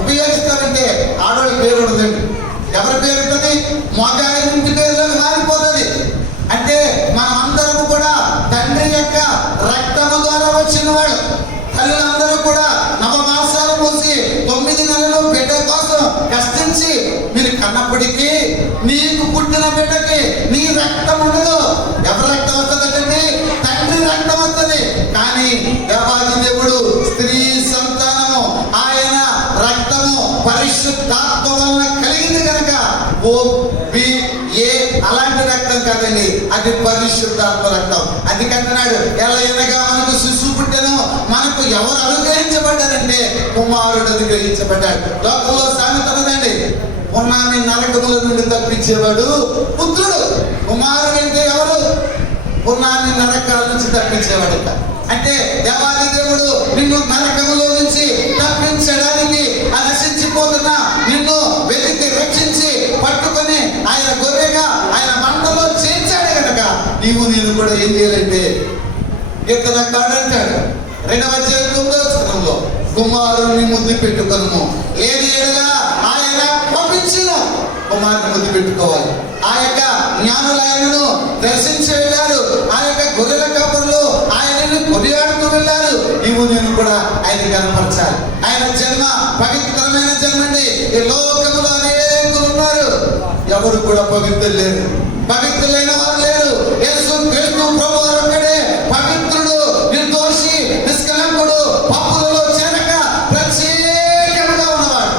ఉపయోగిస్తామంటే ఆడవాళ్ళ పేరు ఉండదండి. ఎవరి పేరు ఉంటుంది, మగాడి ఇంటి పేరులోకి మారిపోతుంది. అంటే మనం అందరము కూడా తండ్రి యొక్క రక్తము ద్వారా వచ్చిన వాళ్ళు. తల్లులందరూ కూడా నవమాసాలు మూసి 9 నెలలు బిడ్డ కోసం కష్టించి మీరు కన్నప్పటికీ నీకు పుట్టిన బిడ్డకి నీ రక్తం ఉండదు. ఎవరి రక్తం వస్తుందంటే తండ్రి రక్తం వస్తుంది. కానీ దేవాది దేవుడు స్త్రీ సంతానము, ఆయన రక్తము పరిశుద్ధాత్మ వలన కలిగింది కనుక అలాంటి రక్తం కాదండి, అది పరిశుద్ధాత్మ రక్తం. అది కంటున్నాడు, ఎలా ఎనగా మనకు శిశువు పుట్టెను, మనకు ఎవరు అనుగ్రహించబడ్డారంటే కుమారుడు అనుగ్రహించబడ్డాడు. లోకంలో సామెత ఉన్నదండి, ఉన్నాన్ని నరకముల నుండి తప్పించేవాడు పుత్రుడు. కుమారుడు అంటే ఎవరు? ఉన్నాన్ని నరకాల నుంచి తప్పించేవాడు. అంటే దేవాది దేవుడు నిన్ను నరకములో నుంచి తప్పించడానికి నశించిపోతున్న నిన్ను వెతికి రక్షించి పట్టుకొని ఆయన గొర్రెగా ఆయన మంటలో చేర్చాడు కనుక నీవు నేను కూడా ఏం చేయాలంటే కీర్తనకారుడు అంటాడు 2వ అధ్యాయం 9వ వచనంలో, కుమారుని ముద్దు పెట్టుకొను, ఏది ఎడగా ఆయన పంపించిన కుమారుని ముద్దు పెట్టుకోవాలి. ఆ యొక్క జ్ఞానులు ఆయనను దర్శించి వెళ్ళారు. ఆ యొక్క గొర్రెల కాపురులు ఆయనను కొనియాడుతూ వెళ్ళారు. నీవు నేను కూడా ఆయన కనపరచాలి. ఆయన జన్మ పవిత్రమైన జన్మండి. ఈ లోకములో అనేకులు ఉన్నారు, ఎవరు కూడా పవిత్రులు లేరు. పవిత్రులైన వారు లేరు. యేసు క్రీస్తు ప్రభువు ఒక్కడే పవిత్రుడు, నిర్దోషి, నిష్కలంకుడు, పాపులలో చేరక ప్రత్యేకంగా ఉన్నవాడు.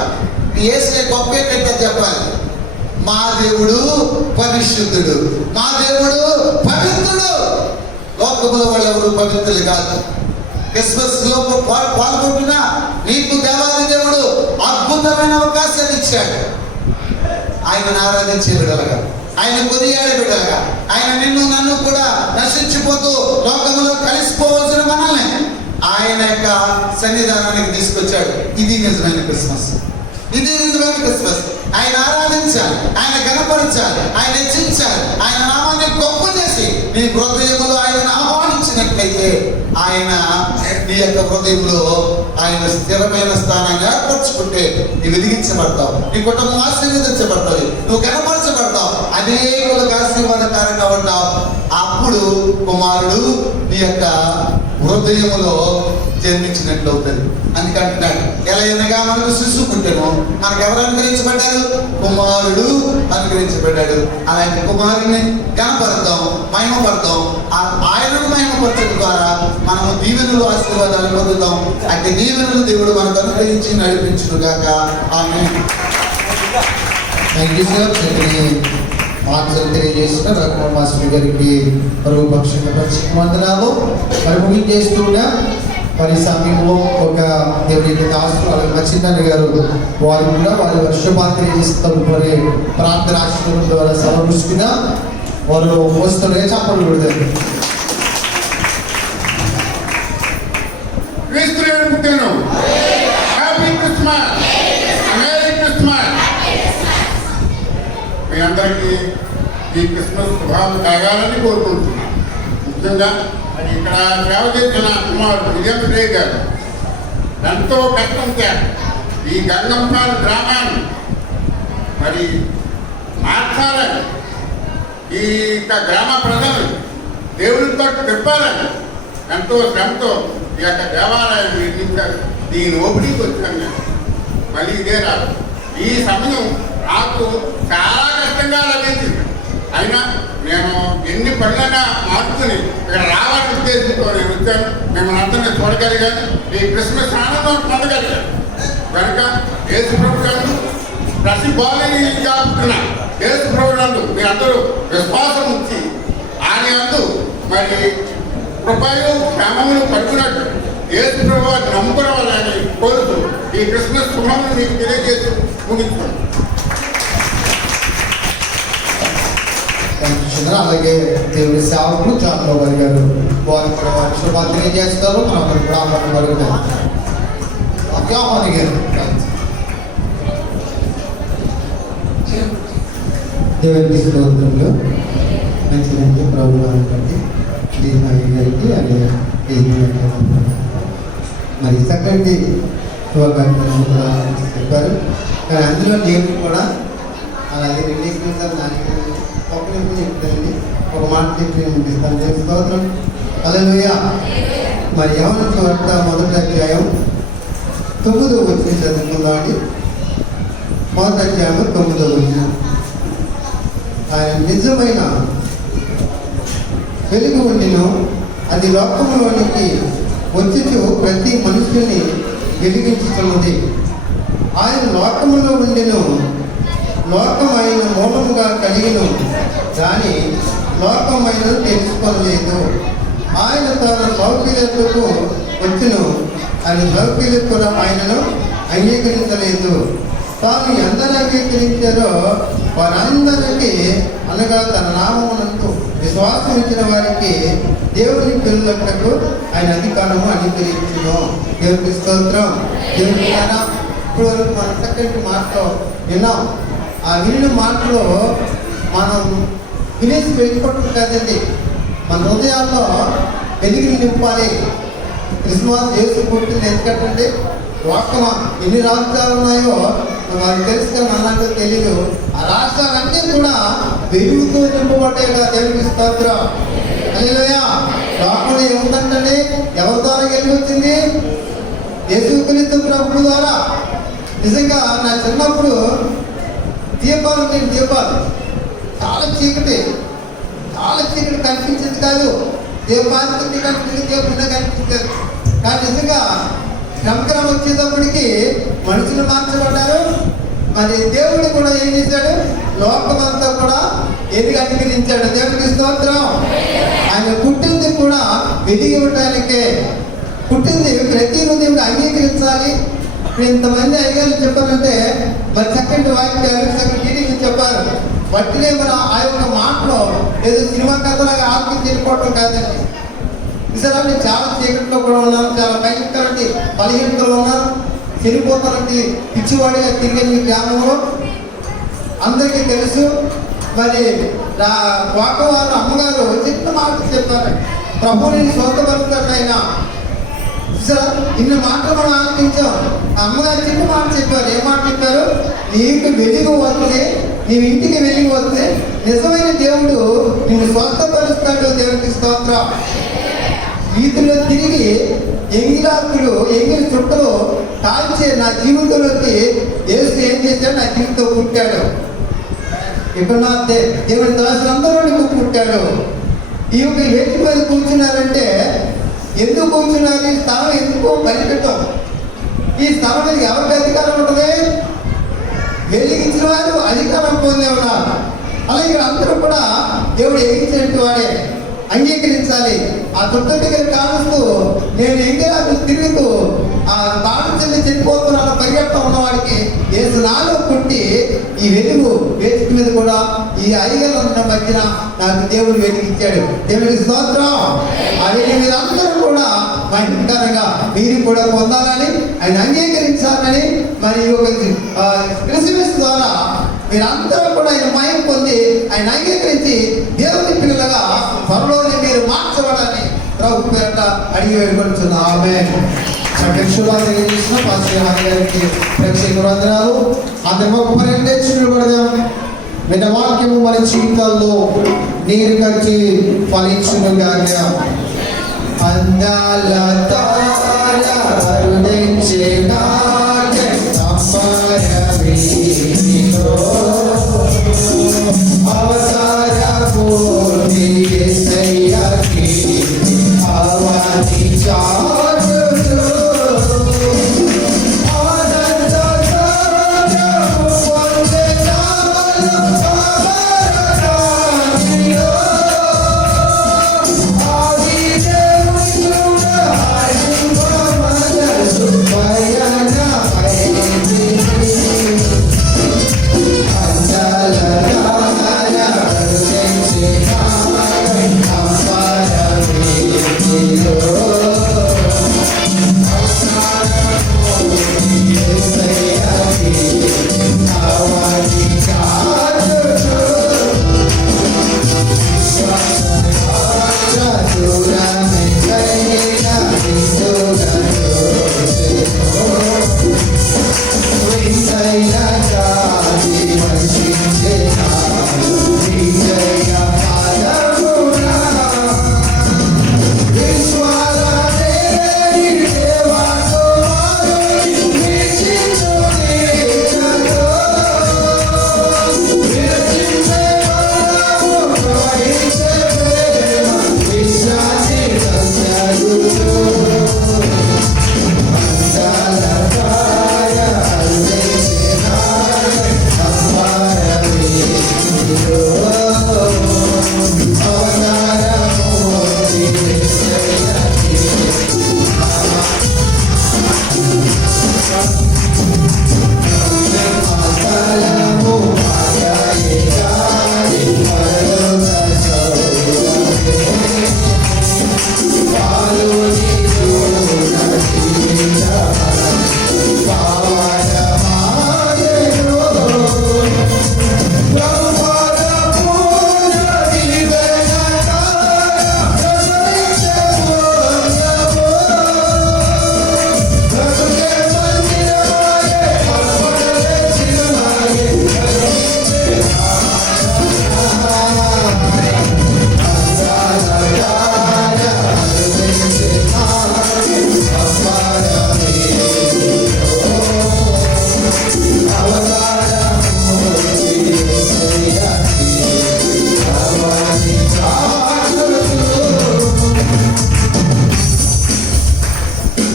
యేసే గొప్ప ఏంటంటే చెప్పాలి, మా దేవుడు పరిశుద్ధుడు, మా దేవుడు పవిత్రుడు. లోకముల వాళ్ళు ఎవరు పవిత్రులు కాదు. క్రిస్మస్ లో పాల్గొంటున్నా నీకు దేవాది దేవుడు అద్భుతమైన అవకాశాన్ని ఇచ్చాడు. ఆయనను ఆరాధించే బిడ్డలుగా, ఆయన కొనియాడే బిడ్డలుగా, ఆయన నిన్ను నన్ను కూడా నశించిపోతూ లోకంలో కలిసిపోవలసిన మనల్ని ఆయన యొక్క సన్నిధానానికి తీసుకొచ్చాడు. ఇది నిజమైన క్రిస్మస్, ఇది నిజమైన క్రిస్మస్. ఆయన ఆరాధించాలి, ఆయన గణపరచాలి, ఆయన హెచ్చించాలి, ఆయన నామాన్ని గొప్ప చేసి నీ హృదయంలో ఆయనను ఆహ్వానించినట్లయితే ఆయన నీ యొక్క హృదయంలో ఆయన స్థిరమైన స్థానాన్ని ఏర్పరచుకుంటాడు. సంతోషపడితే నువ్వు వెలిగించబడతావు, నీ కుటుంబం ఆశీర్వదించబడతావు, నువ్వు కనపరచబడతావు, అనేకులకు ఆశీర్వాదకారంగా ఉంటావు. అప్పుడు కుమారుడు నీ యొక్క హృదయములో జన్మించినట్లు అవుతుంది. అందుకంటున్నాడు, ఎలా అనగా మనకు శిశువు పుట్టెను, మనకు ఎవరు అనుగ్రహించబడ్డారు? కుమారుడు అనుగ్రహించబడ్డాడు. అలాంటి కుమారుడిని కనపడతాం, మహిమపడతాం. ఆయనను మహిమపరచడం ద్వారా మనము దీవెనలు ఆశీర్వాదాలు పొందుతాం. అంటే దీవెనలు దేవుడు మనకు అనుగ్రహించి నడిపించును గాక. ఆమేన్. Thank you sir. మాటలు తెలియజేసిన రఘుమార్ మాస్టర్ గారికి పరుగు పక్షంగా వందనాలు. మరి ముగించేస్తున్నా మరి సమయంలో ఒక దేవుడి దాసులు అలాగే మచ్చిన్న గారు వారు కూడా వారి వర్షపాతం తెలియజేస్తారు. మరి ప్రార్థన ఆశీర్వాదం ద్వారా సమర్పిస్తున్నా వారు వస్తుండే చప్పట్లు పెడతారు. క్రీస్తుని పుట్టాను. Happy Christmas, merry Christmas. మీ అందరికీ ఈ క్రిస్మస్ శుభాలు కలగాలని కోరుకుంటున్నాను. ముఖ్యంగా ఇక్కడ సేవ చేసిన కుమారుడు విజయం శ్రీ గారు ఎంతో కష్టం చేశారు. ఈ గంగంపాడు గ్రామాన్ని మరి మార్చాలని, ఈ గ్రామ ప్రజలు దేవునితో తిప్పాలని ఎంతో శ్రమతో ఈ యొక్క దేవాలయాన్ని నిర్మించారు. దీని ఓపిడికి వచ్చాను నేను. మళ్ళీ ఇదే రాదు. ఈ సమయం నాకు చాలా కష్టంగా లభించింది. అయినా నేను ఎన్ని పనులైనా మార్చుకుని ఇక్కడ రావాలని ఉద్దేశంతో నేను వచ్చాను. మిమ్మల్ని అందరినీ చూడగలిగాను. ఈ క్రిస్మస్ ఆనందం పొందగలిగాను. కనుక యేసు ప్రభువునందు ప్రతి బాలని జాపుతున్నా. యేసు ప్రభువునందు మీరందరూ విశ్వాసం ఉంచి ఆయన యందు మరి కృపయు క్షేమములు పడుకున్నట్టు యేసు ప్రభువు నమ్ముకోవడం వల్లని కోరుతూ ఈ క్రిస్మస్ శుభమును మీకు తెలియజేసి ముగించుకోండి. అలాగే దేవుడి సేవకులు చాంద్రబాబు గారు వారు కూడా వారి శుభాలు తెలియజేస్తారు. మనం కూడా ఆహ్వాని గారు దేవుడి స్తోత్రంలో మంచిదంటే ప్రభు గారికి దీని గారికి అలాగే మరి చక్కటి శుభాకాంక్షలు కూడా చెప్పారు. కానీ అందులో నేను కూడా అలాగే రిలీజ్ చేశారు. నాలుగు చెప్తానండి, ఒక మాట చెప్పి ముగిస్తాను. దేవుని స్తోత్రం. హల్లెలూయా. మరి యోహాను సువార్త 1వ అధ్యాయం 9వ వచనం చదువుకుందామండి. 1వ అధ్యాయం 9వ వచనం. ఆయన నిజమైన వెలుగు ఉండిను, అది లోకంలోనికి వచ్చుచు ప్రతి మనుషుని వెలిగించుతున్నది. ఆయన లోకములో ఉండిను, లోకమైన మూలముగా కలిగిను, కానీ లోకమైన తెలుసుకోలేదు. ఆయన తన సౌకర్యతకు వచ్చును, అది సౌకర్యం కూడా ఆయనను అంగీకరించలేదు. తాను ఎందరు అంగీకరించారో వారందరికీ, అనగా తన నామమునందు విశ్వాసం ఇచ్చిన వారికి దేవుని పిల్లలకు ఆయన అధికారము అంగీకరించును. దేవునికి స్తోత్రం. దేవుని ఇప్పుడు వరకు మన చక్కటి మాటలో విన్నాం. ఆ విన్న మాటలో మనం వినేసి వెళ్ళిపోవటం కాదండి, మన హృదయాల్లో వెలుగుని నింపాలి. క్రిస్మస్ యేసు పుట్టింది ఎందుకంటే లోకమా ఎన్ని రాష్ట్రాలు ఉన్నాయో వారికి తెలుసు కానీ మనకు తెలియదు. ఆ రాష్ట్రాలన్నీ కూడా వెలుగుతో నింపబడ్డాయి. దేవునికి స్తోత్రం. హల్లెలూయా. లోకంలో ఏముందంటే ఎవరి ద్వారా వెళ్ళి యేసుక్రీస్తు ప్రభు ద్వారా. నిజంగా నా చిన్నప్పుడు దీపాలు ఉంటాయి, దీపాలు చాలా చీకటి కనిపించేది కాదు. దీపానికి కనిపించేది, దేవుడిని కనిపించేది. కానీ నిజంగా సంక్రమం వచ్చేటప్పటికి మనుషులు మార్చబడ్డారు. మరి దేవుడు కూడా ఏం చేశాడు? లోకమంతా కూడా ఎదిగి అంగీకరించాడు. దేవుడికి స్తోత్రం. ఆయన పుట్టింది కూడా వెలిగి ఉండడానికే పుట్టింది. ప్రతిరోజు దేవుడు అంగీకరించాలి. ఇప్పుడు ఇంతమంది అయ్యగారు చెప్పారంటే మరి చక్కటి వాక్యాలు చక్కటి మీటింగ్ చెప్పారు. బట్టినే మన ఆ యొక్క మాటలో ఏదో సినిమా కథలాగా ఆలోచన వెళ్ళిపోవటం కాదండి. ఈసారి చాలా చీకట్లో కూడా ఉన్నారు, చాలా భయంకరండి బలహీనతలు ఉన్నారు, చనిపోతారండి పిచ్చివాడిగా తిరిగే మీ గ్రామంలో అందరికీ తెలుసు. మరి వాకవారు అమ్మగారు చిన్న మాట చెప్పారు, ప్రభువుని స్వస్థపరుస్తాడైనా సార్ ఇన్ని మాటలు మనం ఆలోచించాం. అమ్మగారు చిన్న మాట చెప్పారు. ఏం మాట చెప్పారు? నీకు వెలుగు వస్తే, నీవు ఇంటికి వెలుగు వస్తే నిజమైన దేవుడు నిన్ను స్వస్థపరుస్తాడు. దేవుడికి స్తోత్రం. వీధిలో తిరిగి ఎంగిలి చుట్టలు కాల్చే నా జీవితంలోకి యేసు ఏం చేశాడు? నా జీవితం పుట్టాడు. ఇప్పుడు నా దేవుడి దాసులందరూ పుట్టాడు. ఈ యొక్క వేదిక మీద కూర్చున్నారంటే ఎందుకు కూర్చున్నారు? ఈ స్థలం ఎందుకు బలిపెట్టాం? ఈ స్థలం మీద ఎవరికి అధికారం ఉంటుంది? వెలిగించిన వారు అధికారం పొందేవారు. అలాగే అందరూ కూడా దేవుడు ఎగిరిచినట్టు వాడే అంగీకరించాలి. ఆ చుట్ట దగ్గర కాలుస్తూ నేను ఎంగిలాకులు తిరుగుతూ ఆ బాణచెల్లి చనిపోతున్న పరిగెత్త ఉన్నవాడికి యేసు నాలో పుట్టి ఈ వెలుగు వేదిక మీద కూడా ఈ ఐగల మధ్యన నాకు దేవుడు వెలిగించాడు. దేవుడికి స్తోత్రం. ఆ వెలుగు మీద అందరూ కూడా భయంకరంగా మీరు కూడా పొందాలని, ఆయన అంగీకరించాలని, మరి క్రిస్మస్ ద్వారా మీరందరూ కూడా ఆయన మయం పొంది ఆయన అంగీకరించి దేవుని పిల్లలుగా త్వరలోనే మీరు మార్చబడాలని ప్రభు పేరట అడిగి వేడుకొంటున్నాం. ఆమేన్. శుభాకాంక్షలు పాస్టర్ హారి గారికి ప్రత్యేక వందనాలు. అందరూ ఒక పరిగెత్తులు పడదాం. విన్న వాక్యము మన జీవితాల్లో నీరు కట్టి ఫలించునుగాక. అందాల తార అరుణించే నాకే సంపరమీలో అవతార పూర్తి యేసయ్యకి ఆవాది చాటులో ఆనంద సాగరము వందనాల పావనకామిలో ఆది దేవునిలో హరిమ మనసు పయన పైకి అందాల తార అరుణించే నాకే సంపరమీలో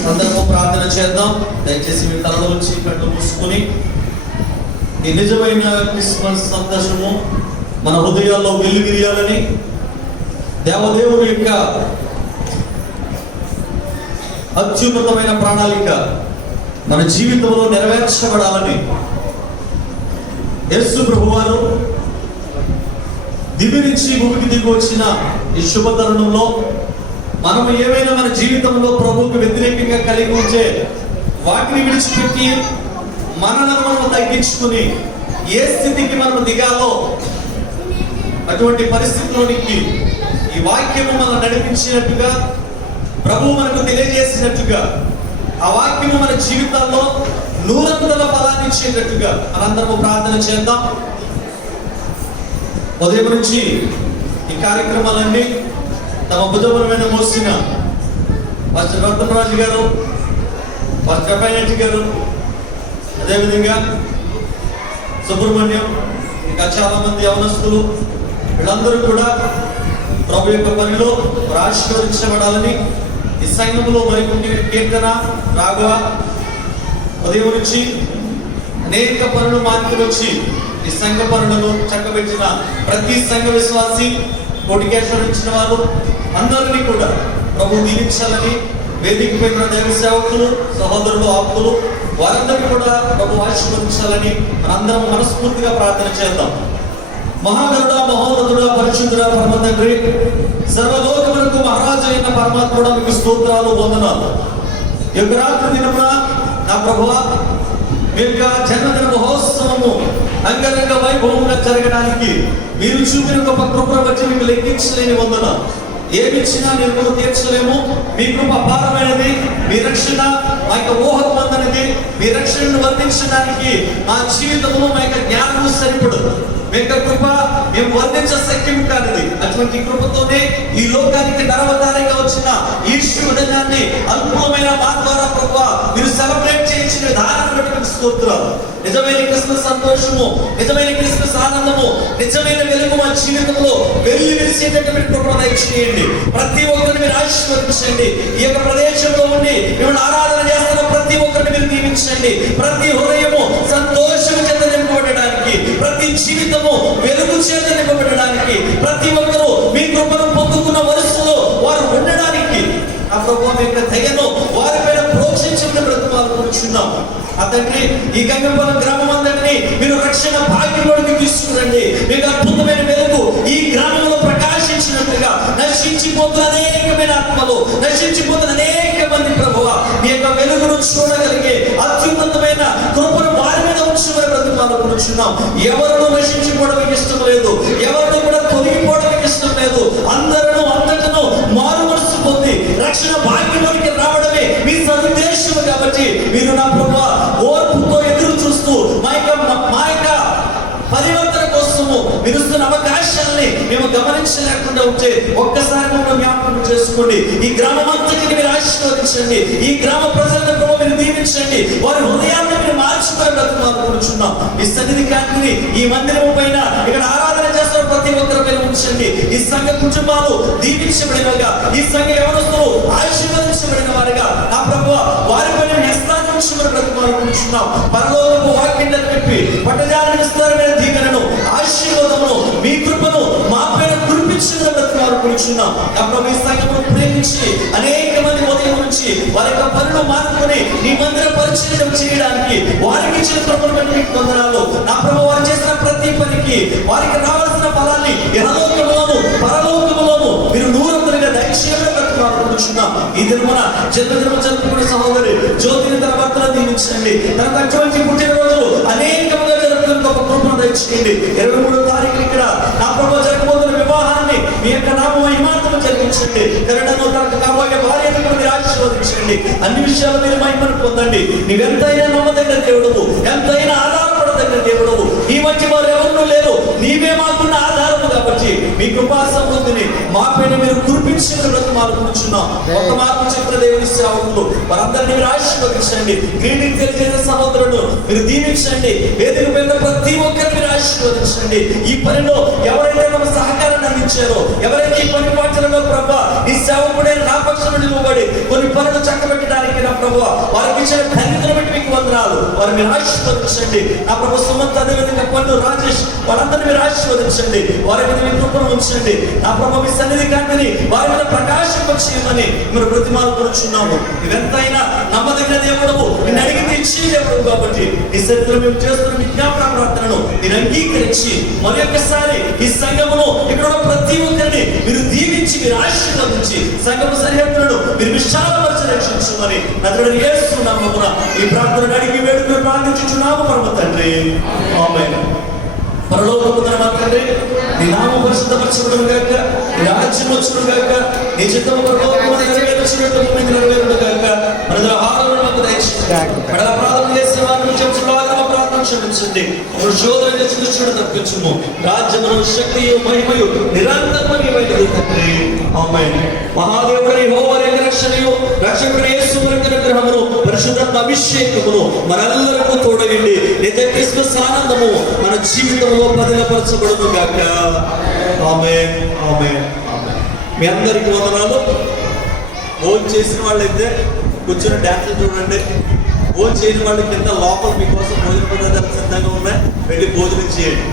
అందరము ప్రార్థన చేద్దాం. దయచేసి మీ తలలో వచ్చి కళ్ళు మూసుకొని ఈ నిజమైన క్రిస్మస్ సంతోషము మన హృదయాల్లో వెలుగిరియాలని, దేవదేవుని యొక్క అత్యున్నతమైన ప్రణాళిక మన జీవితంలో నెరవేర్చబడాలని యేసు ప్రభువారు దివి నుంచి భూమికి దిగి వచ్చిన ఈ శుభ తరుణంలో మనము ఏమైనా మన జీవితంలో ప్రభువుకు వ్యతిరేకంగా కలిగి ఉంటే వాటిని విడిచిపెట్టి మనలను మనం తగ్గించుకుని ఏ స్థితికి మనం దిగాలో అటువంటి పరిస్థితిలోనికి ఈ వాక్యము మనం నడిపించినట్టుగా ప్రభు మనకు తెలియజేసినట్టుగా ఆ వాక్యము మన జీవితాల్లో నూరంతల ఫలాన్ని ఇచ్చేటట్టుగా మనందరము ప్రార్థన చేద్దాం. ఉదయం నుంచి ఈ కార్యక్రమాలన్నీ తమ భుజముల మీద మోసిన పాస్టర్ రత్నరాజు గారు, పాస్టర్ అబ్బాయినటి గారు, అదేవిధంగా సుబ్రహ్మణ్యం, ఇంకా చాలా మంది యవనస్తులు, వీళ్ళందరూ కూడా ప్రభు యొక్క పనిలో ఆశీర్వదించబడాలని ఈ సంఘంలో మరికొన్ని కీర్తన, రాఘవ ఉదయం నుంచి అనేక పనులు మార్పులు వచ్చి ఈ సంఘ పనులను చక్కబెట్టిన ప్రతి సంఘ విశ్వాసి, కోటికేశ్వరించిన వారు అందరినీ కూడా ప్రభు దీవించాలని, వేదిక పైన దైవ సేవకులు, సహోదరులు, ఆప్తులు వారందరినీ కూడా ప్రభు ఆశీర్వదించాలని మనందరం మనస్ఫూర్తిగా ప్రార్థన చేద్దాం. మహాగరుడ, మహోన్నతుడ, పరిశుద్ధుడ, పరమ తండ్రి, సర్వలోకములకు మహారాజు అయిన పరమాత్ముడా, మీకు స్తోత్రాలు, వందనాలు. ఈ యొక్క రాత్రి దినమున నా ప్రభువా, మీ యొక్క జన్మదిన మహోత్సవము అంగరంగ వైభవంగా జరగడానికి మీరు చూపిన గొప్ప కృపను బట్టి మీకు లెక్కించలేని వందనాలు. ఏమిచ్చినా నేను కూడా తీర్చలేము. మీ కృప అపారమైనది. మీ రక్షణ మా యొక్క ఊహకు పొందనిది. మీ రక్షణను వర్ణించడానికి మా జీవితంలో మా యొక్క జ్ఞానము సరిపడదు. మీ యొక్క కృప మేము వర్ణించ శక్యం కానిది. అటువంటి కృపతోనే ఈ లోకానికి నరవతారిగా వచ్చిన ఈశ్వరుడాన్ని అద్భుతమైన మా ద్వారా ప్రభువా మీరు సెలబ్రేట్ చేయించిన విధానాన్ని బట్టి మీకు స్తోత్రాలు. నిజమైన క్రిస్మస్ సంతోషము, నిజమైన క్రిస్మస్ ఆనందము, నిజమైన వెలుగు మా జీవితంలో వెళ్లి విరిసేటటువంటి కృపను దయచేయండి. ప్రతి ఒక్కరిని మీరు ఆశీర్వదించండి. ఈ యొక్క ప్రదేశంలో ఉండి మిమ్మల్ని ఆరాధన చేస్తున్న ప్రతి ఒక్కరిని మీరు దీవించండి. ప్రతి హృదయము సంతోషము చేత నింపబడడానికి, ప్రతి జీవితము వెలుగు చేత నింపబడడానికి, ప్రతి ఒక్కరూ మీ కృపను పొందుకున్న వరుసలో వారు ఉండడానికి ఆ ప్రభువు మీ యొక్క దయను వారిపైన ప్రోక్షించమని బ్రతుమాలు కూర్చున్నాం. అతన్ని ఈ గంగపల్లి గ్రామం అంతటిని మీరు రక్షణ భాగ్యంలోకి తీసుకురండి. మీకు అద్భుతమైన వెలుగు ఈ గ్రామంలో ప్రకాశించినట్టుగా నశించిపోతున్న అనేకమైన ఆత్మలు, నశించిపోతున్న అనేక మంది ప్రభువా మీ యొక్క వెలుగును చూడగలిగే అత్యున్నతమైన కృపను వారి మీద ఉంచమని బ్రతుమాలు కూర్చున్నాం. ఎవరు నశించిపోవడానికి ఇష్టం లేదు, ఎవరు కూడా తొలగిపోవడానికి ఇష్టం లేదు. అందరూ అంతటను మారు మనసు పొంది రక్షణ భాగ్యంలోకి రావడమే మీ సదుద్దేశం కాబట్టి మీరు నా ప్రభువా ఓర్పుతో ఎదురు చూస్తూ మా యొక్క పరివర్తన కోసము మీరు ఇస్తున్న అవకాశాన్ని మేము గమనించలేకుండా ఉంటే ఒక్కసారి మమ్మల్ని జ్ఞాపకం చేసుకోండి. ఈ గ్రామం అంతటిని మీరు ఆశీర్వదించండి. ఈ గ్రామ ప్రజలను కూడా మీరు దీవించండి. వారి హృదయాన్ని మీరు మార్చుకొని బ్రతుకుతున్నాం. ఈ సన్నిధి కాంతిని ఈ మందిరము పైన ఇక్కడ ఆరాధన చేస్తున్న ప్రతి ఒక్కరి పైన ఉంచండి. ఈ సంఘ కుటుంబాలు దీవించబడినగా, ఈ సంఘ యవనస్తులు ఆశీర్వదించబడిన వారిగా నా ప్రభువా వారి పైన హస్తాన్ని ఉంచమని బ్రతుకుతున్నాం. పరలోకపు వాక్యం చెప్పి పట్టజాల విస్తారమైన దీవెనను, ఆశీర్వాదమును, మీ కృపను మా పైన కురిపించమని బ్రతుకుతున్నాం. నా ప్రభు ఈ సంఘమును ప్రేమించి అనేక మంది ఉదయం నుంచి వారి యొక్క పనులు మానుకొని నీ మందిర పరిచయం చేయడానికి వారికి ఇచ్చిన కృపను బట్టి మీకు వందనాలు. నా ప్రభు వారు చేసిన ప్రతి పనికి వారికి రావాల్సిన ఫలాన్ని ఇహలోకములోను పరలోకములోను మీరు నూరంతలుగా దయచేయమని బ్రతుకుతున్నాం. ఈ దినమున జన్మదినం జరుపుకునే సహోదరి జ్యోతిని తన భర్తను దీవించండి. తనకు అటువంటి పుట్టినరోజులు అనేకంగా జరుపుకుని గొప్ప కృపను దయచేయండి. 23వ తారీఖు ఇక్కడ నా ప్రభు జరగబోతున్న వివాహాన్ని మీ యొక్క నామ మహిమాంతము జరిగించండి. కరుణను తనకు కాబోయే భార్యను మీరు ఆశీర్వదించండి. అన్ని విషయాలు మీరు మహిమను పొందండి. నీవెంతైనా నమ్మదగిన దేవుడవు, ఎంతైనా ఆధారపడదగిన దేవుడవు. ఈ మధ్య వారు ఎవరు లేరు, నీవే మాకున్న ఆధారము కాబట్టి మీ కృపా సమృద్ధిని మా పైన మీరు కురిపించిన బ్రతుమాలు కూర్చున్నాం. ఒక మార్పు చెప్పిన దేవుని సేవకులు వారందరినీ మీరు ఆశీర్వదించండి. గ్రీనింగ్ తెలియజేసిన సహోదరుడు మీరు దీవించండి. వేదిక పైన ప్రతి ఒక్కరిని మీరు ఆశీర్వదించండి. ఈ పనిలో ఎవరైతే తమ సహకారాన్ని అందించారో, ఎవరైతే ఈ పని పాటలలో ప్రభా ఈ సేవకుడే నా పక్షం నిలబడి కొన్ని పనులు చక్కబెట్టడానికి నా ప్రభు వారికి ఇచ్చిన ధన్యతను బట్టి మీకు వందనాలు. వారు మీరు ఆశీర్వదించండి. నా ప్రభు సుమంత్, అదేవిధంగా పన్ను రాజేష్ వారందరినీ మీరు ఆశీర్వదించండి. వారి మీద మీ కృపను ఉంచండి. నా ప్రభు మీ సన్నిధి కాంతిని వారి మీద ప్రకాశింపచేయమని మీరు ప్రతిమాలు కూర్చున్నాము. ఇవెంతైనా నమ్మదగిన దేవుడవు, నేను అడిగితే ఇచ్చే దేవుడు కాబట్టి ఈ సరిగ్గా మేము చేస్తున్న విజ్ఞాపన ప్రార్థనను నేను అంగీకరించి మరి ఒక్కసారి ఈ సంఘమును ఇక్కడ ప్రతి ఒక్కరిని మీరు దీవించి మీరు ఆశీర్వదించి సంఘము సరిహద్దులను మీరు విశాలపరిచి రక్షించమని నదుడు యేసునామమున ఈ ప్రార్థనను అడిగి వేడుకలు ప్రార్థించుచున్నాము పరమ తండ్రి. ఆమేన్. పరలోకపు తండ్రి, నీ నామము పరిశుద్ధ పరిశుద్ధపరచబడును గాక, నీ రాజ్యం వచ్చును గాక, నీ చిత్తము పరలోకమందు నెరవేర్చినట్టు భూమి మీద నెరవేరును గాక. మనదర ఆహారమును మాకు దయచేయండి. మన అపరాధం చేసే వారిని క్షమించువారు మా ప్రార్థన క్షమించండి. మన శోధన దృష్టిని తప్పించుము. రాజ్యమును శక్తియు మహిమయు నిరంతరము నీవైనది తండ్రి. ఆమేన్. మహాదేవుని యెహోవా యొక్క రక్షణయు రక్షకుడు యేసు యొక్క అనుగ్రహమును పరిశుద్ధాత్మ అభిషేకమును మనందరకు తోడయండి. నిత్య క్రిస్మస్ ఆనందము మన జీవితంలో పదిలపరచబడును గాక. ఆమేన్. ఆమేన్. ఆమేన్. మీ అందరికీ వందనాలు. భోజనం చేసిన వాళ్ళైతే కూర్చొని డాన్సులు చూడండి. భోజనం చేయని వాళ్ళ కింద లోపల మీకోసం భోజన పదార్థాలు సిద్ధంగా ఉన్నాయి, వెళ్ళి భోజనం చేయండి.